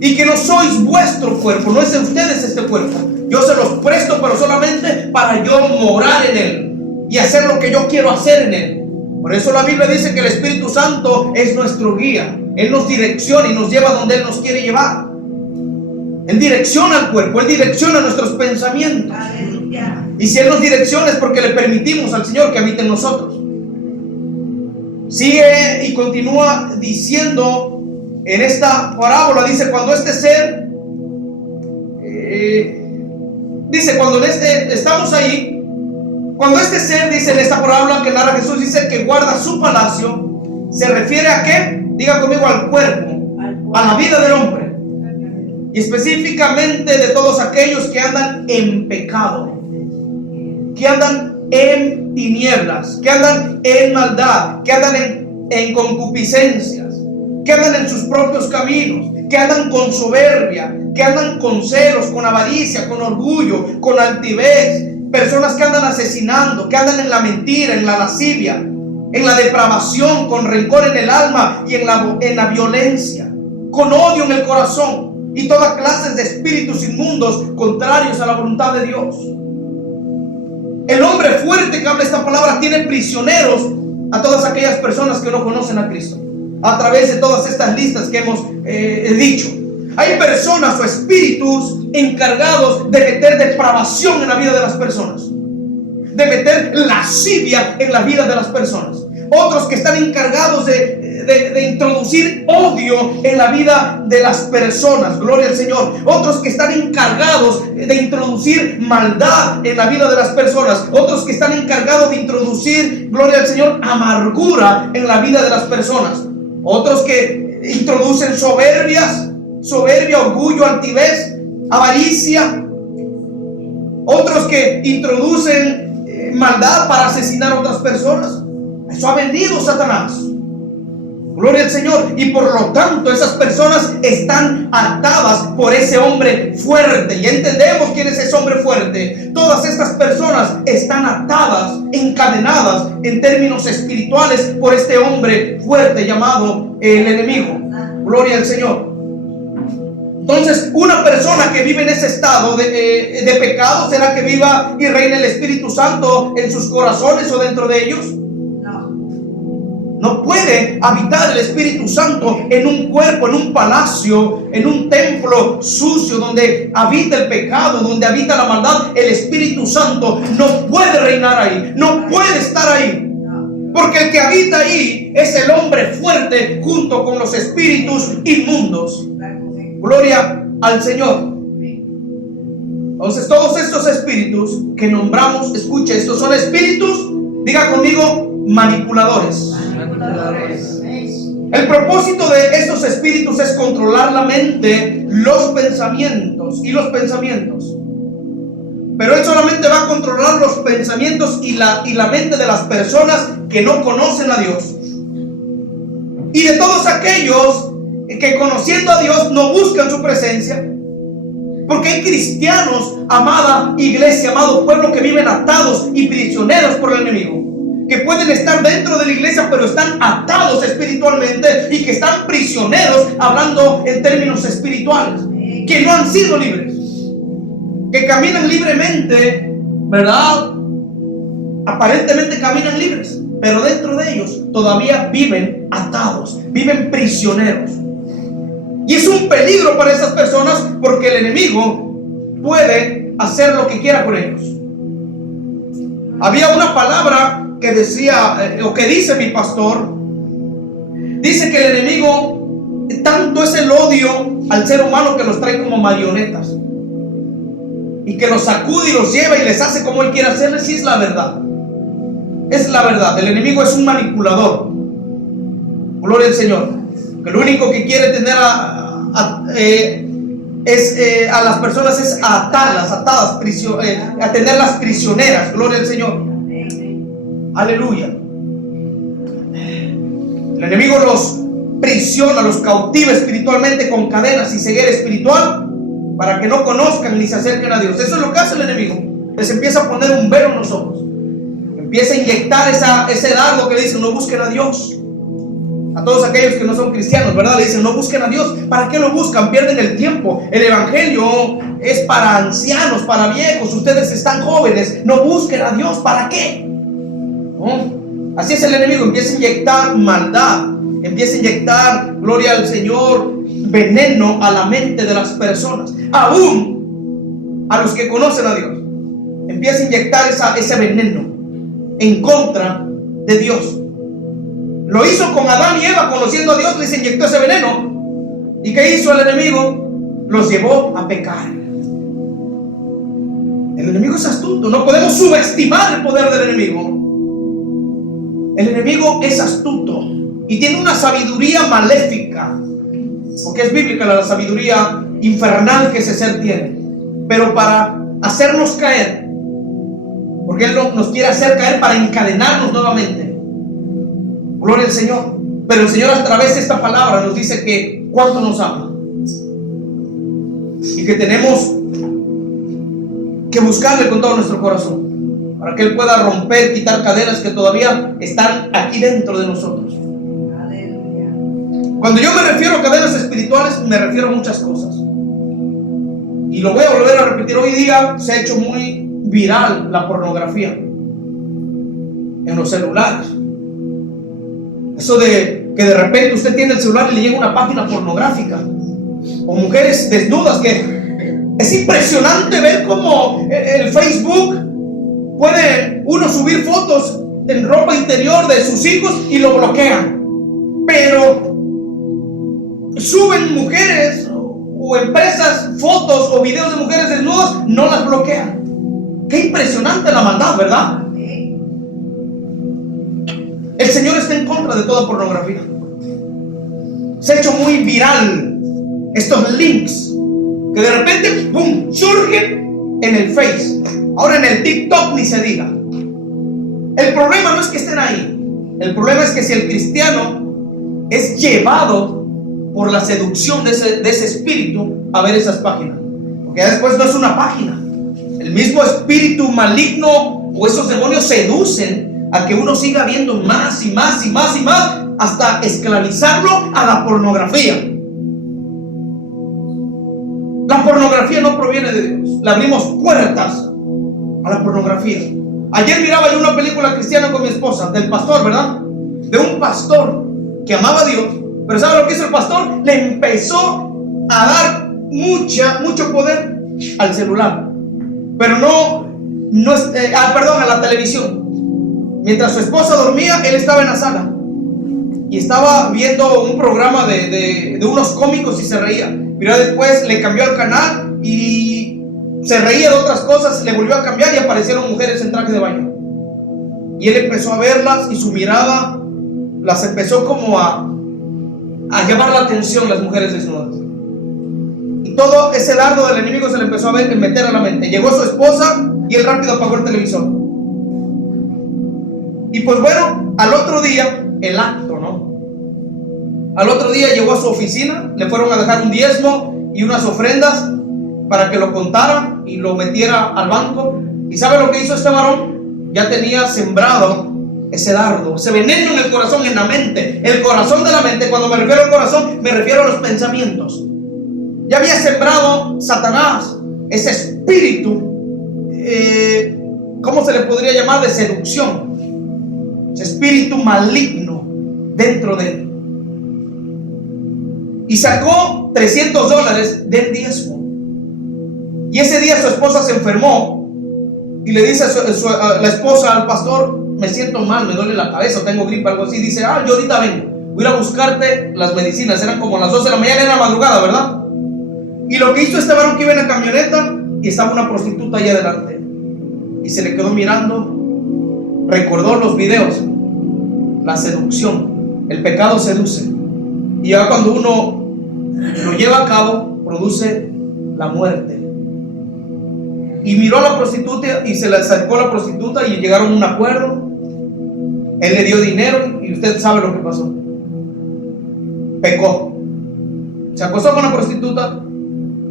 Y que no sois vuestro cuerpo, no es de ustedes este cuerpo. Yo se los presto, pero solamente para yo morar en él y hacer lo que yo quiero hacer en él. Por eso la Biblia dice que el Espíritu Santo es nuestro guía. Él nos direcciona y nos lleva donde Él nos quiere llevar. Él direcciona al cuerpo, Él direcciona nuestros pensamientos. Aleluya. Y si Él nos direcciona es porque le permitimos al Señor que habite en nosotros. Sigue y continúa diciendo en esta parábola, dice: cuando este ser, dice, cuando estamos ahí, cuando este ser, dice en esta parábola que narra Jesús, dice que guarda su palacio, se refiere a ¿qué? Diga conmigo: al cuerpo, a la vida del hombre. Y específicamente de todos aquellos que andan en pecado, que andan en tinieblas, que andan en maldad, que andan en concupiscencias, que andan en sus propios caminos, que andan con soberbia, que andan con celos, con avaricia, con orgullo, con altivez. Personas que andan asesinando, que andan en la mentira, en la lascivia, en la depravación, con rencor en el alma y en la violencia, con odio en el corazón y todas clases de espíritus inmundos contrarios a la voluntad de Dios. El hombre fuerte que habla esta palabra tiene prisioneros a todas aquellas personas que no conocen a Cristo, a través de todas estas listas que hemos dicho. Hay personas o espíritus encargados de meter depravación en la vida de las personas, de meter lascivia en la vida de las personas. Otros que están encargados de introducir odio en la vida de las personas. Gloria al Señor. Otros que están encargados de introducir maldad en la vida de las personas. Otros que están encargados de introducir, gloria al Señor, amargura en la vida de las personas. Otros que introducen soberbia, orgullo, altivez, avaricia. Otros que introducen maldad para asesinar a otras personas. Eso ha vendido Satanás. Gloria al Señor. Y por lo tanto esas personas están atadas por ese hombre fuerte. Y entendemos quién es ese hombre fuerte. Todas estas personas están atadas, encadenadas en términos espirituales por este hombre fuerte llamado el enemigo. Gloria al Señor. Entonces, una persona que vive en ese estado de pecado, ¿será que viva y reine el Espíritu Santo en sus corazones o dentro de ellos? No puede habitar el Espíritu Santo en un cuerpo, en un palacio, en un templo sucio donde habita el pecado, donde habita la maldad. El Espíritu Santo no puede reinar ahí, no puede estar ahí. Porque el que habita ahí es el hombre fuerte junto con los espíritus inmundos. Gloria al Señor. Entonces todos estos espíritus que nombramos, escuche, estos son espíritus, diga conmigo, manipuladores. El propósito de estos espíritus es controlar la mente, los pensamientos y los pensamientos. Pero Él solamente va a controlar los pensamientos y la mente de las personas que no conocen a Dios. Y de todos aquellos que conociendo a Dios no buscan su presencia. Porque hay cristianos, amada iglesia, amado pueblo, que viven atados y prisioneros por el enemigo. Que pueden estar dentro de la iglesia, pero están atados espiritualmente y que están prisioneros, hablando en términos espirituales, que no han sido libres, que caminan libremente, ¿verdad? Aparentemente caminan libres, pero dentro de ellos todavía viven atados, viven prisioneros. Y es un peligro para esas personas porque el enemigo puede hacer lo que quiera con ellos. Había una palabra que decía, o que dice mi pastor, dice que el enemigo tanto es el odio al ser humano que los trae como marionetas y que los sacude y los lleva y les hace como él quiere hacerles. Sí, es la verdad, es la verdad. El enemigo es un manipulador. Gloria al Señor. Que lo único que quiere tener a las personas es a atarlas, atadas, a tenerlas prisioneras. Gloria al Señor. Aleluya. El enemigo los prisiona, los cautiva espiritualmente con cadenas y ceguera espiritual para que no conozcan ni se acerquen a Dios. Eso es lo que hace el enemigo. Les empieza a poner un velo en los ojos. Empieza a inyectar ese dardo que le dicen no busquen a Dios. A todos aquellos que no son cristianos, ¿verdad? Le dicen no busquen a Dios. ¿Para qué lo buscan? Pierden el tiempo. El evangelio es para ancianos, para viejos. Ustedes están jóvenes. No busquen a Dios. ¿Para qué? ¿No? Así es el enemigo. Empieza a inyectar maldad. Empieza a inyectar, gloria al Señor, veneno a la mente de las personas. Aún a los que conocen a Dios. Empieza a inyectar ese veneno en contra de Dios. Lo hizo con Adán y Eva, conociendo a Dios, les inyectó ese veneno. ¿Y qué hizo el enemigo? Los llevó a pecar. El enemigo es astuto, no podemos subestimar el poder del enemigo. El enemigo es astuto y tiene una sabiduría maléfica, porque es bíblica la sabiduría infernal que ese ser tiene. Pero para hacernos caer, porque Él nos quiere hacer caer para encadenarnos nuevamente. Gloria al Señor. Pero el Señor a través de esta palabra nos dice que cuánto nos ama y que tenemos que buscarle con todo nuestro corazón para que Él pueda romper, quitar cadenas que todavía están aquí dentro de nosotros. Aleluya. Cuando yo me refiero a cadenas espirituales, me refiero a muchas cosas. Y lo voy a volver a repetir. Hoy día se ha hecho muy viral la pornografía en los celulares. Eso de que de repente usted tiene el celular y le llega una página pornográfica o mujeres desnudas, que es impresionante ver cómo el Facebook puede uno subir fotos en ropa interior de sus hijos y lo bloquean, pero suben mujeres o empresas fotos o videos de mujeres desnudas, no las bloquean. Qué impresionante la maldad, ¿verdad? El Señor está en contra de toda pornografía. Se ha hecho muy viral estos links que de repente ¡pum!, surgen en el Face. Ahora en el TikTok ni se diga. El problema no es que estén ahí. El problema es que si el cristiano es llevado por la seducción de ese espíritu a ver esas páginas, porque ya después no es una página. El mismo espíritu maligno o esos demonios seducen a que uno siga viendo más y más y más y más hasta esclavizarlo a la pornografía. La pornografía no proviene de Dios. Le abrimos puertas a la pornografía. Ayer miraba yo una película cristiana con mi esposa, del pastor, ¿verdad? De un pastor que amaba a Dios, pero ¿sabe lo que hizo el pastor? Le empezó a dar mucho poder al celular, pero a la televisión. Mientras su esposa dormía, él estaba en la sala y estaba viendo un programa de unos cómicos y se reía. Pero después le cambió al canal y se reía de otras cosas, le volvió a cambiar y aparecieron mujeres en traje de baño. Y él empezó a verlas y su mirada las empezó como a llamar la atención, las mujeres desnudas. Y todo ese dardo del enemigo se le empezó a meter a la mente. Llegó su esposa y él rápido apagó el televisor. Y pues bueno, al otro día, el acto, ¿no? Al otro día llegó a su oficina, le fueron a dejar un diezmo y unas ofrendas para que lo contara y lo metiera al banco. ¿Y sabe lo que hizo este varón? Ya tenía sembrado ese dardo, ese veneno en el corazón, en la mente. El corazón de la mente, cuando me refiero al corazón, me refiero a los pensamientos. Ya había sembrado Satanás ese espíritu, ¿cómo se le podría llamar? De seducción. Ese espíritu maligno dentro de él. Y sacó $300 del diezmo. Y ese día su esposa se enfermó y le dice a la esposa al pastor: me siento mal, me duele la cabeza, tengo gripe, algo así. Dice: yo ahorita vengo, voy a ir a buscarte las medicinas. Eran como las 12 de la mañana, era madrugada, ¿verdad? Y lo que hizo este varón, que iba en la camioneta y estaba una prostituta ahí adelante, y se le quedó mirando, recordó los videos, la seducción, el pecado seduce, y ya cuando uno lo lleva a cabo, produce la muerte. Y miró a la prostituta y se le acercó a la prostituta y llegaron a un acuerdo. Él le dio dinero y usted sabe lo que pasó. Pecó. Se acostó con la prostituta.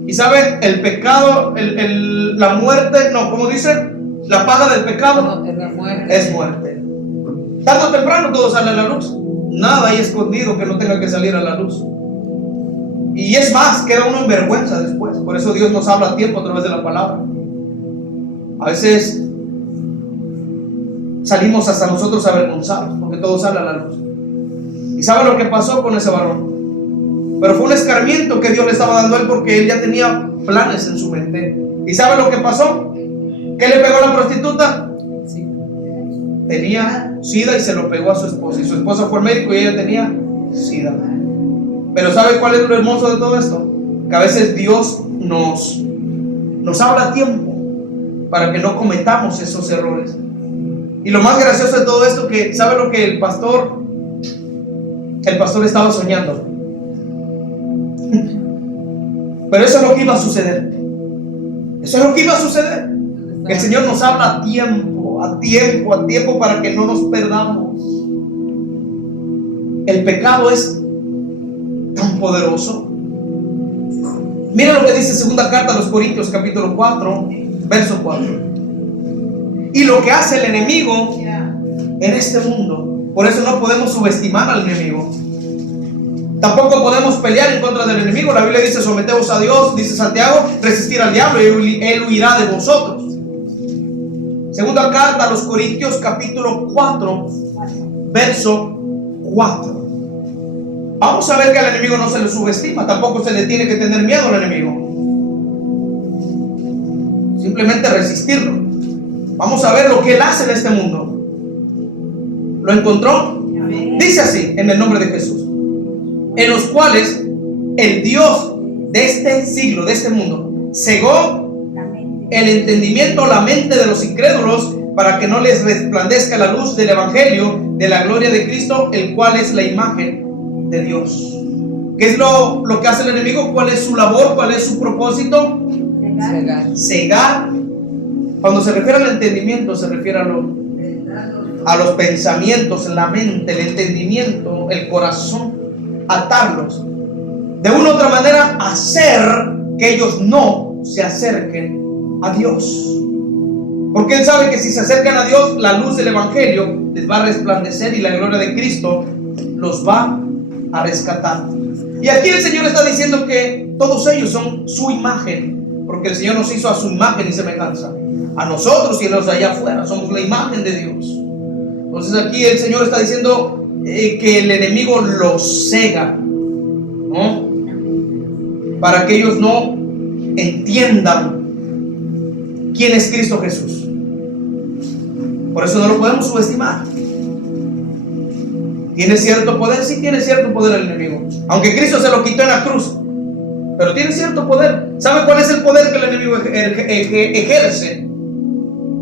Y sabe, el pecado, la muerte, no, como dice, la paga del pecado es muerte. Tarde o temprano todo sale a la luz. Nada hay escondido que no tenga que salir a la luz. Y es más, queda uno en vergüenza después. Por eso Dios nos habla a tiempo a través de la palabra. A veces salimos hasta nosotros avergonzados porque todo sale a la luz. ¿Y sabe lo que pasó con ese varón? Pero fue un escarmiento que Dios le estaba dando a él porque él ya tenía planes en su mente. ¿Y sabe lo que pasó? ¿Qué le pegó a la prostituta? Sí. Tenía SIDA y se lo pegó a su esposa. Y su esposa fue al médico y ella tenía SIDA. Pero ¿sabe cuál es lo hermoso de todo esto? Que a veces Dios nos habla a tiempo para que no cometamos esos errores. Y lo más gracioso de todo esto, que ¿sabe lo que el pastor estaba soñando? Pero eso es lo que iba a suceder. Eso es lo que iba a suceder. El Señor nos habla a tiempo para que no nos perdamos. El pecado es tan poderoso. Mira lo que dice segunda carta a los Corintios, capítulo 4, verso 4. Y lo que hace el enemigo en este mundo. Por eso no podemos subestimar al enemigo. Tampoco podemos pelear en contra del enemigo. La Biblia dice: someteos a Dios, dice Santiago, resistir al diablo y él huirá de vosotros. Segunda carta a los Corintios, capítulo 4, verso 4. Vamos a ver que al enemigo no se le subestima. Tampoco se le tiene que tener miedo al enemigo. Simplemente resistirlo. Vamos a ver lo que él hace en este mundo. ¿Lo encontró? Dice así, en el nombre de Jesús: en los cuales el Dios de este siglo, de este mundo, cegó el entendimiento, la mente de los incrédulos, para que no les resplandezca la luz del evangelio de la gloria de Cristo, el cual es la imagen de Dios. ¿Qué es lo que hace el enemigo? ¿Cuál es su labor? ¿Cuál es su propósito? Cegar. Cuando se refiere al entendimiento, se refiere a los pensamientos, la mente, el entendimiento, el corazón. Atarlos, de una u otra manera hacer que ellos no se acerquen a Dios, porque él sabe que si se acercan a Dios, la luz del evangelio les va a resplandecer y la gloria de Cristo los va a rescatar. Y aquí el Señor está diciendo que todos ellos son su imagen, porque el Señor nos hizo a su imagen y semejanza. A nosotros y a los de allá afuera somos la imagen de Dios. Entonces aquí el Señor está diciendo que el enemigo los cega, ¿no? Para que ellos no entiendan quién es Cristo Jesús. Por eso no lo podemos subestimar. ¿Tiene cierto poder? Sí, tiene cierto poder el enemigo. Aunque Cristo se lo quitó en la cruz, pero tiene cierto poder. ¿Sabe cuál es el poder que el enemigo ejerce?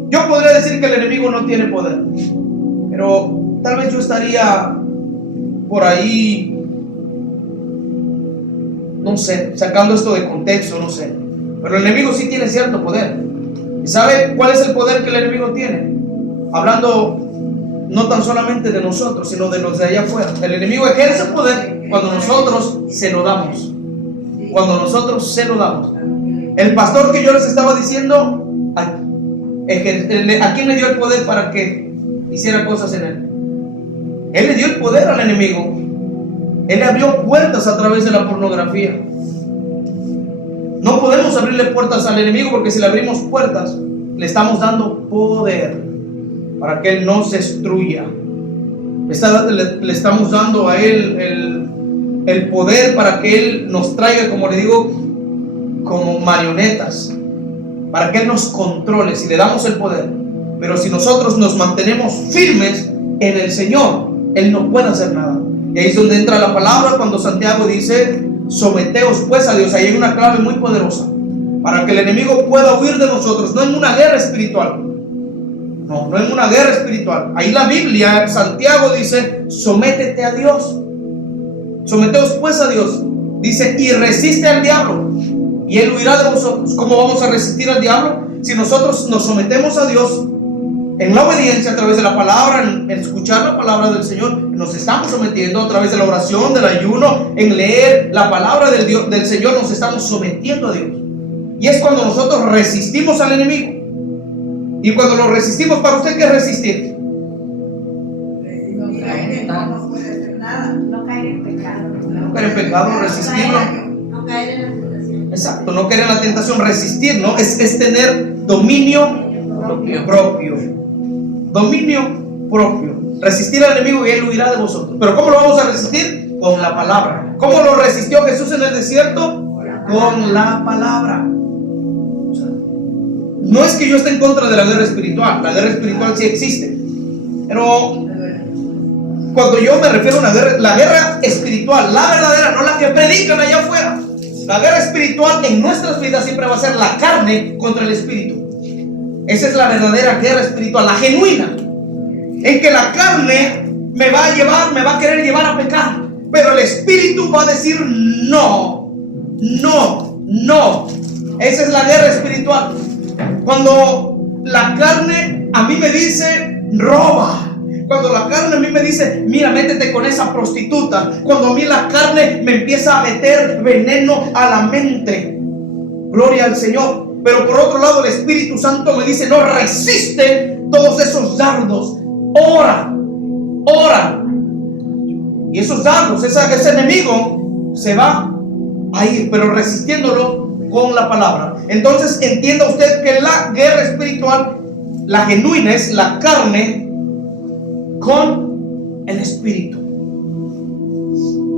Yo podría decir que el enemigo no tiene poder, pero tal vez yo estaría por ahí, no sé, sacando esto de contexto, no sé. Pero el enemigo sí tiene cierto poder. ¿Y sabe cuál es el poder que el enemigo tiene? Hablando no tan solamente de nosotros, sino de los de allá afuera. El enemigo ejerce poder cuando nosotros se lo damos. Cuando nosotros se lo damos. El pastor que yo les estaba diciendo, ¿a quién le dio el poder para que hiciera cosas en él? Él le dio el poder al enemigo. Él le abrió puertas a través de la pornografía. No podemos abrirle puertas al enemigo, porque si le abrimos puertas, le estamos dando poder para que él no se destruya. Le estamos dando a él el poder para que él nos traiga, como le digo, como marionetas, para que él nos controle. Si le damos el poder, pero si nosotros nos mantenemos firmes en el Señor, él no puede hacer nada. Y ahí es donde entra la palabra cuando Santiago dice: someteos pues a Dios. Ahí hay una clave muy poderosa para que el enemigo pueda huir de nosotros. No en una guerra espiritual, no en una guerra espiritual. Ahí la Biblia, Santiago dice: sométete a Dios. Someteos pues a Dios, dice, y resiste al diablo y Él huirá de vosotros. ¿Cómo vamos a resistir al diablo? Si nosotros nos sometemos a Dios en la obediencia a través de la palabra, en escuchar la palabra del Señor, nos estamos sometiendo a través de la oración, del ayuno, en leer la palabra del Señor, nos estamos sometiendo a Dios. Y es cuando nosotros resistimos al enemigo. Y cuando lo resistimos, ¿para usted qué es resistir? No puede hacer nada. No caer en pecado. No caer en pecado, resistirlo. No caer en la tentación. Exacto, no caer en la tentación, resistir, ¿no? Es tener dominio propio. Dominio propio. Resistir al enemigo y él huirá de vosotros. Pero ¿cómo lo vamos a resistir? Con la palabra. ¿Cómo lo resistió Jesús en el desierto? Con la palabra. O sea, no es que yo esté en contra de la guerra espiritual. La guerra espiritual sí existe. Pero cuando yo me refiero a una guerra, la guerra espiritual, la verdadera, no la que predican allá afuera. La guerra espiritual en nuestras vidas siempre va a ser la carne contra el espíritu. Esa es la verdadera guerra espiritual, la genuina, en que la carne me va a querer llevar a pecar, pero el espíritu va a decir no. Esa es la guerra espiritual. Cuando la carne a mí me dice roba, cuando la carne a mí me dice mira, métete con esa prostituta, cuando a mí la carne me empieza a meter veneno a la mente, gloria al Señor. Pero por otro lado el Espíritu Santo me dice no, resiste todos esos dardos, ora. Y esos dardos, ese enemigo se va a ir, pero resistiéndolo con la palabra. Entonces entienda usted que la guerra espiritual, la genuina, es la carne con el Espíritu.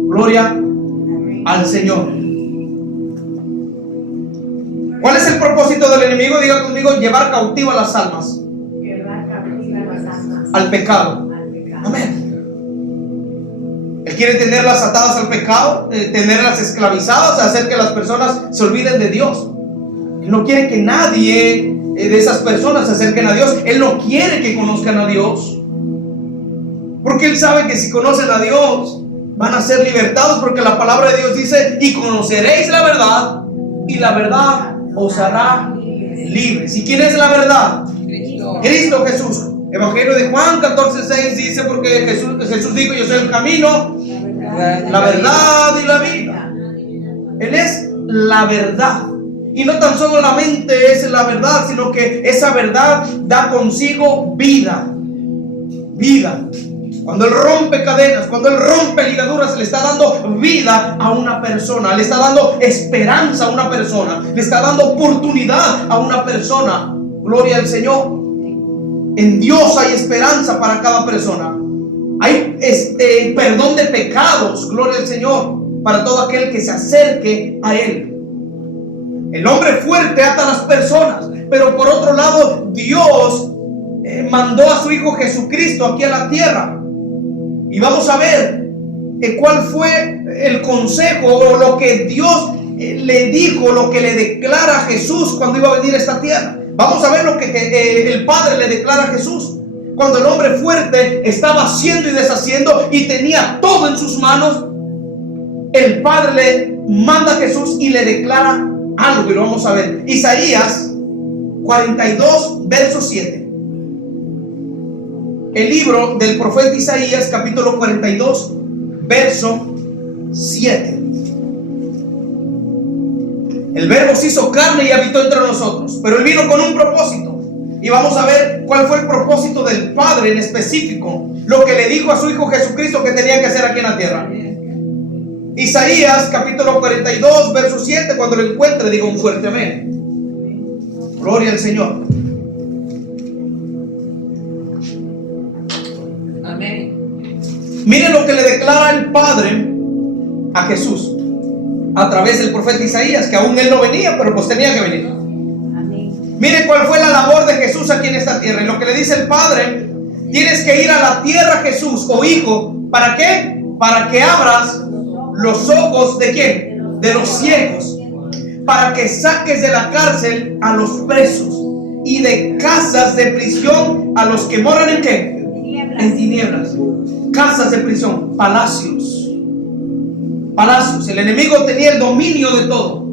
Gloria al Señor. ¿Cuál es el propósito del enemigo? Diga conmigo: llevar cautiva las almas al pecado. Amén. Él quiere tenerlas atadas al pecado, tenerlas esclavizadas, hacer que las personas se olviden de Dios. Él no quiere que nadie de esas personas se acerquen a Dios. Él no quiere que conozcan a Dios, porque Él sabe que si conocen a Dios van a ser libertados, porque la palabra de Dios dice: y conoceréis la verdad, y la verdad os hará libres. ¿Y quién es la verdad? Cristo Jesús. Evangelio de Juan 14:6 dice: porque Jesús dijo: yo soy el camino, la verdad y la vida. Él es la verdad. Y no tan solamente es la verdad, sino que esa verdad da consigo vida. Cuando Él rompe cadenas, cuando Él rompe ligaduras, le está dando vida a una persona, le está dando esperanza a una persona, le está dando oportunidad a una persona. Gloria al Señor. En Dios hay esperanza para cada persona. Hay perdón de pecados, gloria al Señor, para todo aquel que se acerque a Él. El hombre fuerte ata a las personas, pero por otro lado Dios mandó a su Hijo Jesucristo aquí a la tierra. Y vamos a ver cuál fue el consejo o lo que Dios le dijo, lo que le declara a Jesús cuando iba a venir a esta tierra. Vamos a ver lo que el Padre le declara a Jesús. Cuando el hombre fuerte estaba haciendo y deshaciendo y tenía todo en sus manos, el Padre le manda a Jesús y le declara algo, y lo vamos a ver. Isaías 42, verso 7. El libro del profeta Isaías, capítulo 42, verso 7. El Verbo se hizo carne y habitó entre nosotros, pero Él vino con un propósito. Y vamos a ver cuál fue el propósito del Padre en específico, lo que le dijo a su Hijo Jesucristo que tenía que hacer aquí en la tierra. Isaías capítulo 42, verso 7. Cuando lo encuentre, diga un fuerte amén. Gloria al Señor. Amén. Miren lo que le declara el Padre a Jesús a través del profeta Isaías, que aún él no venía, pero pues tenía que venir. Miren cuál fue la labor de Jesús aquí en esta tierra. Y lo que le dice el Padre: tienes que ir a la tierra, Jesús, o Hijo. ¿Para qué? Para que abras los ojos de ¿quién? De los ciegos. Para que saques de la cárcel a los presos, y de casas de prisión a los que moran ¿en qué? En tinieblas. Casas de prisión, palacios. El enemigo tenía el dominio de todo.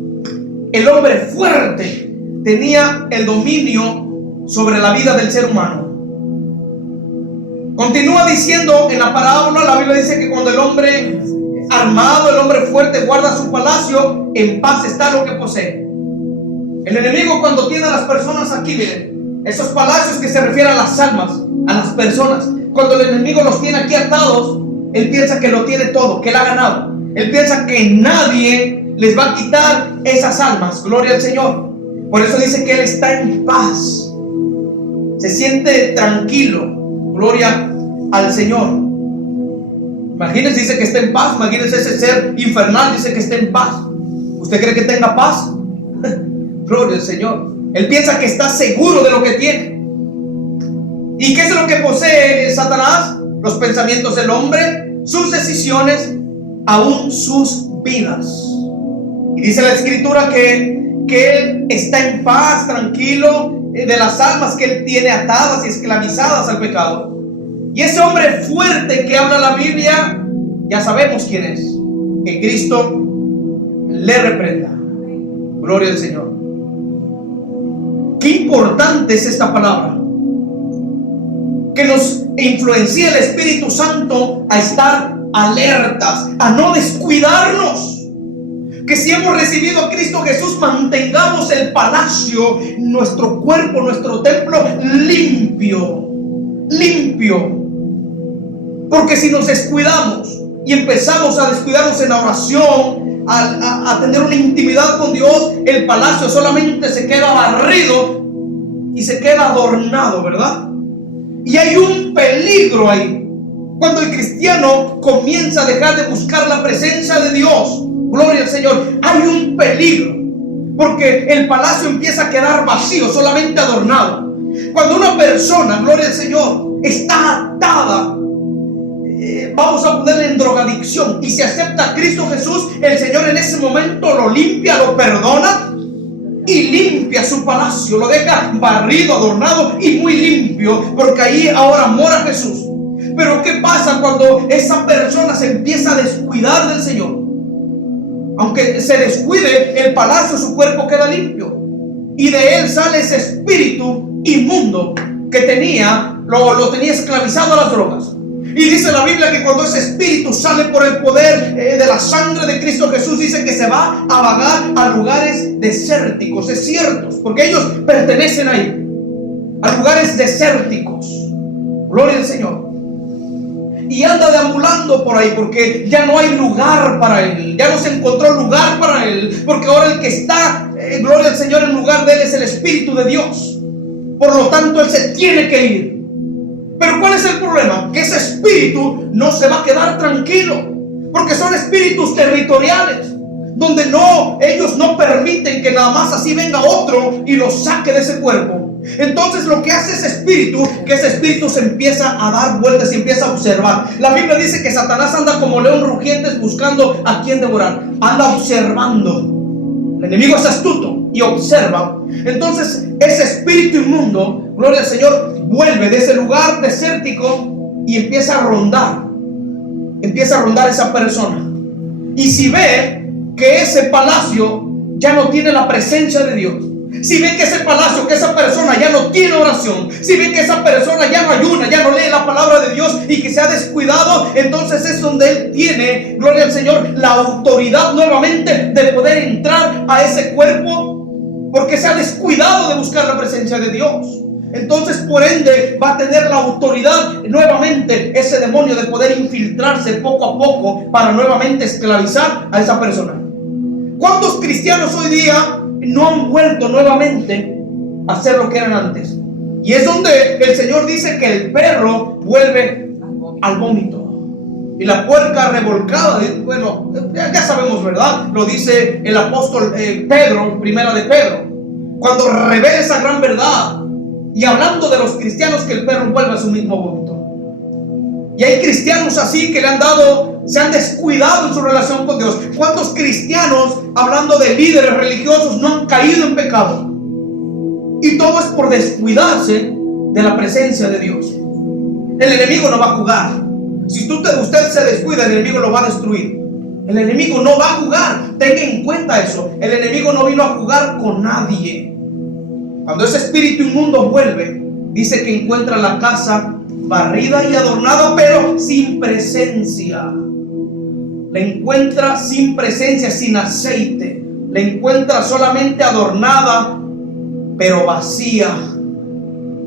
el hombre fuerte tenía el dominio sobre la vida del ser humano. Continúa diciendo en la parábola, la Biblia dice que cuando el hombre armado, el hombre fuerte guarda su palacio, en paz está lo que posee. El enemigo, cuando tiene a las personas aquí, miren, esos palacios que se refieren a las almas, a las personas, cuando el enemigo los tiene aquí atados, él piensa que lo tiene todo, que él ha ganado. Él piensa que nadie les va a quitar esas almas. Gloria al Señor. Por eso dice que él está en paz, se siente tranquilo. Gloria al Señor. Imagínense, dice que está en paz. Imagínense ese ser infernal, dice que está en paz. ¿Usted cree que tenga paz? Gloria al Señor. Él piensa que está seguro de lo que tiene. ¿Y qué es lo que posee Satanás? Los pensamientos del hombre, sus decisiones, aún sus vidas. Y dice la Escritura que él está en paz, tranquilo, de las almas que él tiene atadas y esclavizadas al pecado. Y ese hombre fuerte que habla la Biblia, ya sabemos quién es. Que Cristo le reprenda. Gloria al Señor. Qué importante es esta palabra, que nos influencia el Espíritu Santo a estar alertas, a no descuidarnos. Que si hemos recibido a Cristo Jesús, mantengamos el palacio, nuestro cuerpo, nuestro templo limpio, limpio. Porque si nos descuidamos y empezamos a descuidarnos en la oración, a tener una intimidad con Dios, el palacio solamente se queda barrido y se queda adornado, ¿verdad? Y hay un peligro ahí. Cuando el cristiano comienza a dejar de buscar la presencia de Dios, gloria al Señor, hay un peligro. Porque el palacio empieza a quedar vacío, solamente adornado. Cuando una persona, gloria al Señor, está atada, vamos a ponerle en drogadicción, y se acepta a Cristo Jesús, el Señor en ese momento lo limpia, lo perdona y limpia su palacio, lo deja barrido, adornado y muy limpio, porque ahí ahora mora Jesús. Pero ¿qué pasa cuando esa persona se empieza a descuidar del Señor? Aunque se descuide el palacio, su cuerpo queda limpio, y de él sale ese espíritu inmundo que tenía, lo tenía esclavizado a las drogas. Y dice la Biblia que cuando ese espíritu sale por el poder de la sangre de Cristo Jesús, dice que se va a vagar a lugares desérticos, desiertos, porque ellos pertenecen ahí, a lugares desérticos. Gloria al Señor. Y anda deambulando por ahí porque ya no hay lugar para él, ya no se encontró lugar para él, porque ahora el que está, gloria al Señor, en lugar de él es el Espíritu de Dios. Por lo tanto, él se tiene que ir. Pero ¿cuál es el problema? Que ese espíritu no se va a quedar tranquilo, porque son espíritus territoriales, donde ellos no permiten que nada más así venga otro y lo saque de ese cuerpo. Entonces lo que hace ese espíritu se empieza a dar vueltas y empieza a observar. La Biblia dice que Satanás anda como león rugiente buscando a quien devorar. Anda observando. El enemigo es astuto y observa. Entonces ese espíritu inmundo, gloria al Señor, vuelve de ese lugar desértico y empieza a rondar. Empieza a rondar esa persona. Y si ve que ese palacio ya no tiene la presencia de Dios, si ven que ese palacio, que esa persona ya no tiene oración, si ven que esa persona ya no ayuna, ya no lee la palabra de Dios y que se ha descuidado, entonces es donde él tiene, gloria al Señor, la autoridad nuevamente de poder entrar a ese cuerpo, porque se ha descuidado de buscar la presencia de Dios. Entonces, por ende, va a tener la autoridad nuevamente ese demonio de poder infiltrarse poco a poco para nuevamente esclavizar a esa persona. ¿Cuántos cristianos hoy día no han vuelto nuevamente a ser lo que eran antes? Y es donde el Señor dice que el perro vuelve al vómito y la puerca revolcada. Bueno, ya sabemos, ¿verdad? Lo dice el apóstol Pedro, primera de Pedro, cuando revela esa gran verdad. Y hablando de los cristianos, que el perro vuelve a su mismo vómito. Y hay cristianos así que se han descuidado en su relación con Dios. ¿Cuántos cristianos, hablando de líderes religiosos, no han caído en pecado? Y todo es por descuidarse de la presencia de Dios. El enemigo no va a jugar. Si usted se descuida, el enemigo lo va a destruir. El enemigo no va a jugar. Tenga en cuenta eso. El enemigo no vino a jugar con nadie. Cuando ese espíritu inmundo vuelve, dice que encuentra la casa barrida y adornada, pero sin presencia. La encuentra sin presencia, sin aceite. La encuentra solamente adornada, pero vacía,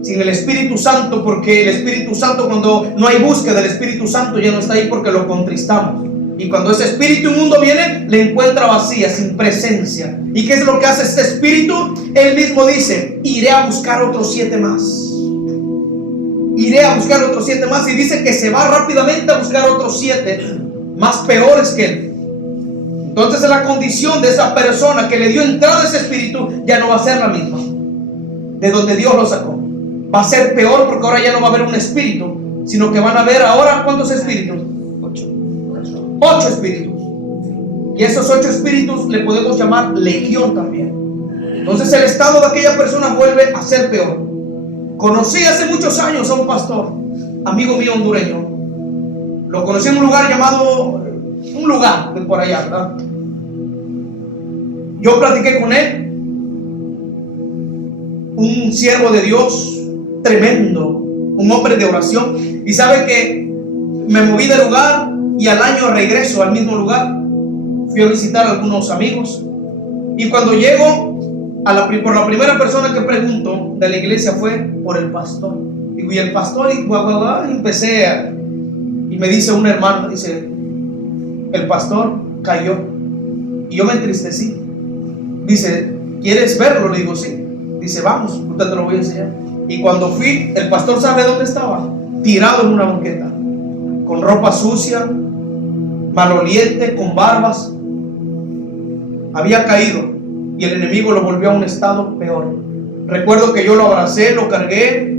sin el Espíritu Santo, porque el Espíritu Santo, cuando no hay búsqueda del Espíritu Santo, ya no está ahí porque lo contristamos. Y cuando ese espíritu inmundo viene, la encuentra vacía, sin presencia. ¿Y qué es lo que hace este espíritu? Él mismo dice: iré a buscar otros 7 más. Iré a buscar otros 7 más. Y dice que se va rápidamente a buscar otros 7 más peores que él. Entonces la condición de esa persona que le dio entrada a ese espíritu ya no va a ser la misma de donde Dios lo sacó. Va a ser peor, porque ahora ya no va a haber un espíritu, sino que van a haber ahora, ¿cuántos espíritus? 8 espíritus. Y esos 8 espíritus le podemos llamar legión también. Entonces el estado de aquella persona vuelve a ser peor. Conocí hace muchos años a un pastor, amigo mío hondureño. Lo conocí en un lugar llamado, un lugar de por allá, ¿verdad? Yo platiqué con él. Un siervo de Dios tremendo, un hombre de oración. Y sabe que me moví de lugar y al año regreso al mismo lugar. Fui a visitar a algunos amigos. Y cuando llego por la primera persona que pregunto de la iglesia fue por el pastor. Digo, y el pastor, y empecé y me dice un hermano, dice: el pastor cayó. Y yo me entristecí. Dice: ¿quieres verlo? Le digo: sí. Dice: vamos, usted te lo voy a enseñar. Y cuando fui, el pastor, ¿sabe dónde estaba? Tirado en una banqueta, con ropa sucia, maloliente, con barbas. Había caído y el enemigo lo volvió a un estado peor. Recuerdo que yo lo abracé, lo cargué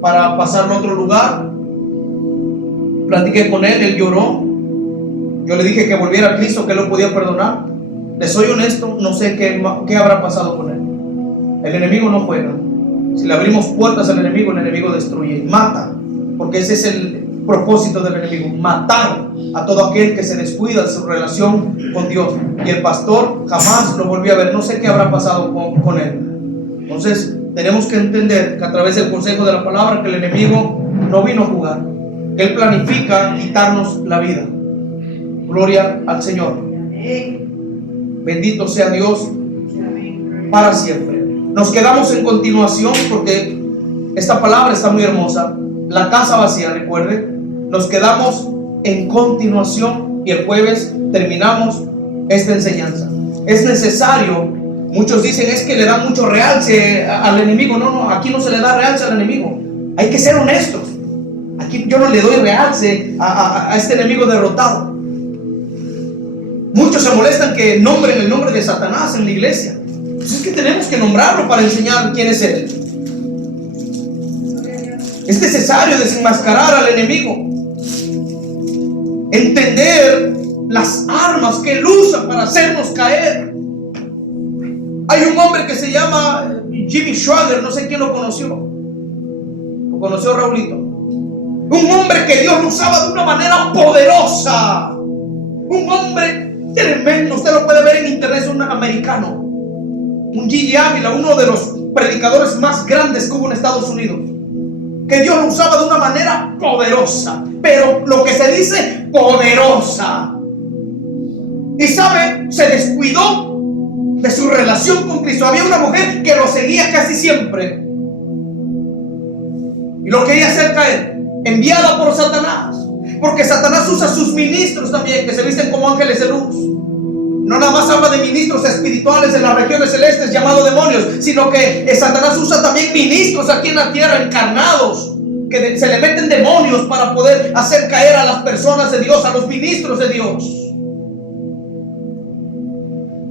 para pasarlo a otro lugar. Platiqué con él lloró. Yo le dije que volviera a Cristo, que él lo podía perdonar. Le soy honesto, no sé qué habrá pasado con él. El enemigo no juega. Si le abrimos puertas al enemigo, el enemigo destruye, mata, porque ese es el propósito del enemigo: matar a todo aquel que se descuida de su relación con Dios. Y el pastor jamás lo volví a ver. No sé qué habrá pasado con él. Entonces tenemos que entender que a través del consejo de la palabra, que el enemigo no vino a jugar, que él planifica quitarnos la vida. Gloria al Señor. Bendito sea Dios para siempre. Nos quedamos en continuación, porque esta palabra está muy hermosa. La casa vacía, recuerde. Nos quedamos en continuación y el jueves terminamos esta enseñanza. Es necesario, muchos dicen es que le dan mucho realce al enemigo. No, aquí no se le da realce al enemigo. Hay que ser honestos. Aquí yo no le doy realce a este enemigo derrotado. Muchos se molestan que nombren el nombre de Satanás en la iglesia. Pues es que tenemos que nombrarlo para enseñar quién es él. Es necesario desenmascarar al enemigo, entender las armas que él usa para hacernos caer. Hay un hombre que se llama Jimmy Schwager, no sé quién lo conoció. Lo conoció Raulito. Un hombre que Dios lo usaba de una manera poderosa. Un hombre tremendo. Usted lo puede ver en internet, es un americano. Un Gigi Águila, uno de los predicadores más grandes que hubo en Estados Unidos. Que Dios lo usaba de una manera poderosa. Pero lo que se dice, poderosa. Y sabe, se descuidó de su relación con Cristo. Había una mujer que lo seguía casi siempre y lo quería hacer caer, enviada por Satanás. Porque Satanás usa sus ministros también, que se visten como ángeles de luz. No nada más habla de ministros espirituales en las regiones celestes llamados demonios, sino que Satanás usa también ministros aquí en la tierra, encarnados, que se le meten demonios para poder hacer caer a las personas de Dios, a los ministros de Dios.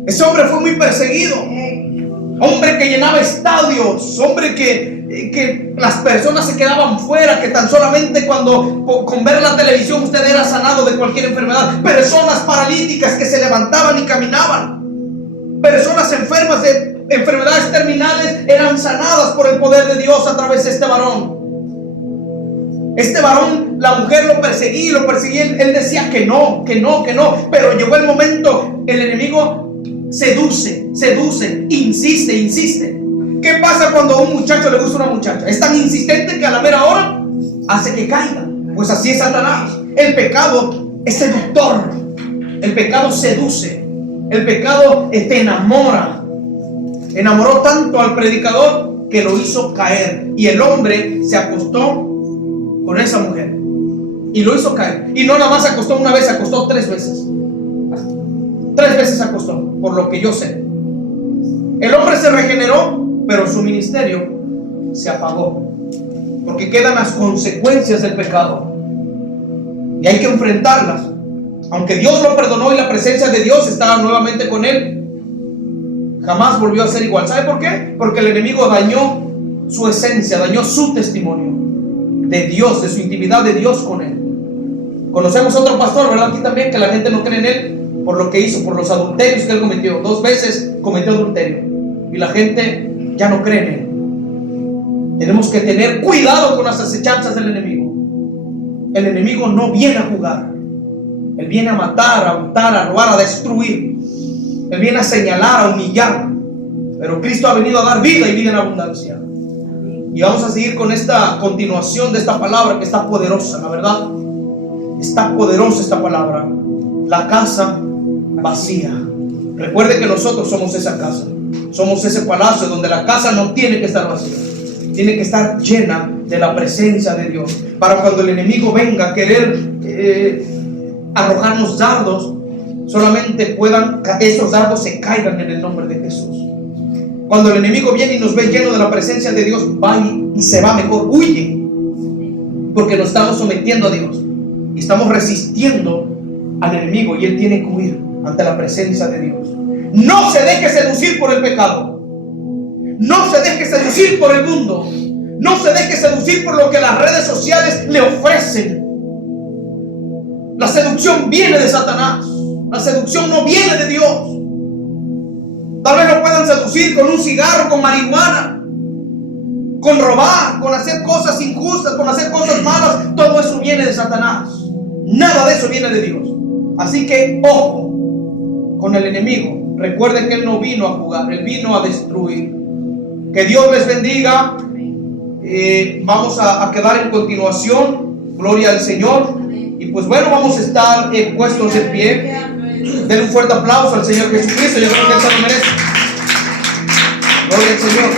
Ese hombre fue muy perseguido. Hombre que llenaba estadios, hombre que las personas se quedaban fuera, que tan solamente con ver la televisión usted era sanado de cualquier enfermedad. Personas paralíticas que se levantaban y caminaban. Personas enfermas de enfermedades terminales eran sanadas por el poder de Dios a través de este varón. Este varón, la mujer lo perseguía, él decía que no, pero llegó el momento, el enemigo seduce, insiste. ¿Qué pasa cuando a un muchacho le gusta una muchacha? Es tan insistente que a la mera hora hace que caiga. Pues así es Satanás. El pecado es seductor, el pecado seduce, el pecado te enamora. Enamoró tanto al predicador que lo hizo caer, y el hombre se acostó con esa mujer y lo hizo caer. Y no nada más se acostó una vez, se acostó 3 veces. 3 veces se acostó, por lo que yo sé. El hombre se regeneró, pero su ministerio se apagó, porque quedan las consecuencias del pecado y hay que enfrentarlas. Aunque Dios lo perdonó y la presencia de Dios estaba nuevamente con él, jamás volvió a ser igual. ¿Sabe por qué? Porque el enemigo dañó su esencia, dañó su testimonio de Dios, de su intimidad de Dios con él. Conocemos otro pastor, ¿verdad? Aquí también, que la gente no cree en él por lo que hizo, por los adulterios que él cometió. 2 veces cometió adulterio y la gente ya no cree en él. Tenemos que tener cuidado con las acechanzas del enemigo. El enemigo no viene a jugar. Él viene a matar, a hurtar, a robar, a destruir. Él viene a señalar, a humillar. Pero Cristo ha venido a dar vida y vida en abundancia. Y vamos a seguir con esta continuación de esta palabra que está poderosa, la verdad. Está poderosa esta palabra. La casa vacía. Recuerde que nosotros somos esa casa. Somos ese palacio donde la casa no tiene que estar vacía. Tiene que estar llena de la presencia de Dios. Para cuando el enemigo venga a querer arrojarnos dardos, solamente esos dardos se caigan en el nombre de Jesús. Cuando el enemigo viene y nos ve lleno de la presencia de Dios, va y se va mejor, huye. Porque nos estamos sometiendo a Dios y estamos resistiendo al enemigo, y él tiene que huir ante la presencia de Dios. No se deje seducir por el pecado. No se deje seducir por el mundo. No se deje seducir por lo que las redes sociales le ofrecen. La seducción viene de Satanás. La seducción no viene de Dios. Tal vez lo puedan seducir con un cigarro, con marihuana, con robar, con hacer cosas injustas, con hacer cosas malas. Todo eso viene de Satanás. Nada de eso viene de Dios. Así que ojo con el enemigo. Recuerden que él no vino a jugar, él vino a destruir. Que Dios les bendiga. Vamos a quedar en continuación. Gloria al Señor. Y pues bueno, vamos a estar puestos de pie. Denle un fuerte aplauso al Señor Jesucristo. Yo creo que él se lo merece. Gloria al Señor.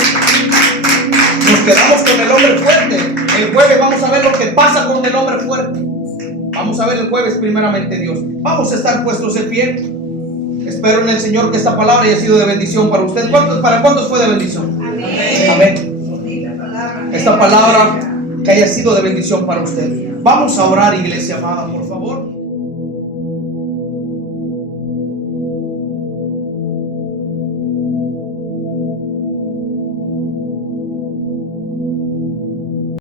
Nos quedamos con el hombre fuerte. El jueves vamos a ver lo que pasa con el hombre fuerte. Vamos a ver el jueves primeramente Dios. Vamos a estar puestos de pie. Espero en el Señor que esta palabra haya sido de bendición para usted. ¿Para cuántos fue de bendición? Amén. Amén. Esta palabra que haya sido de bendición para usted. Vamos a orar, iglesia amada, por favor.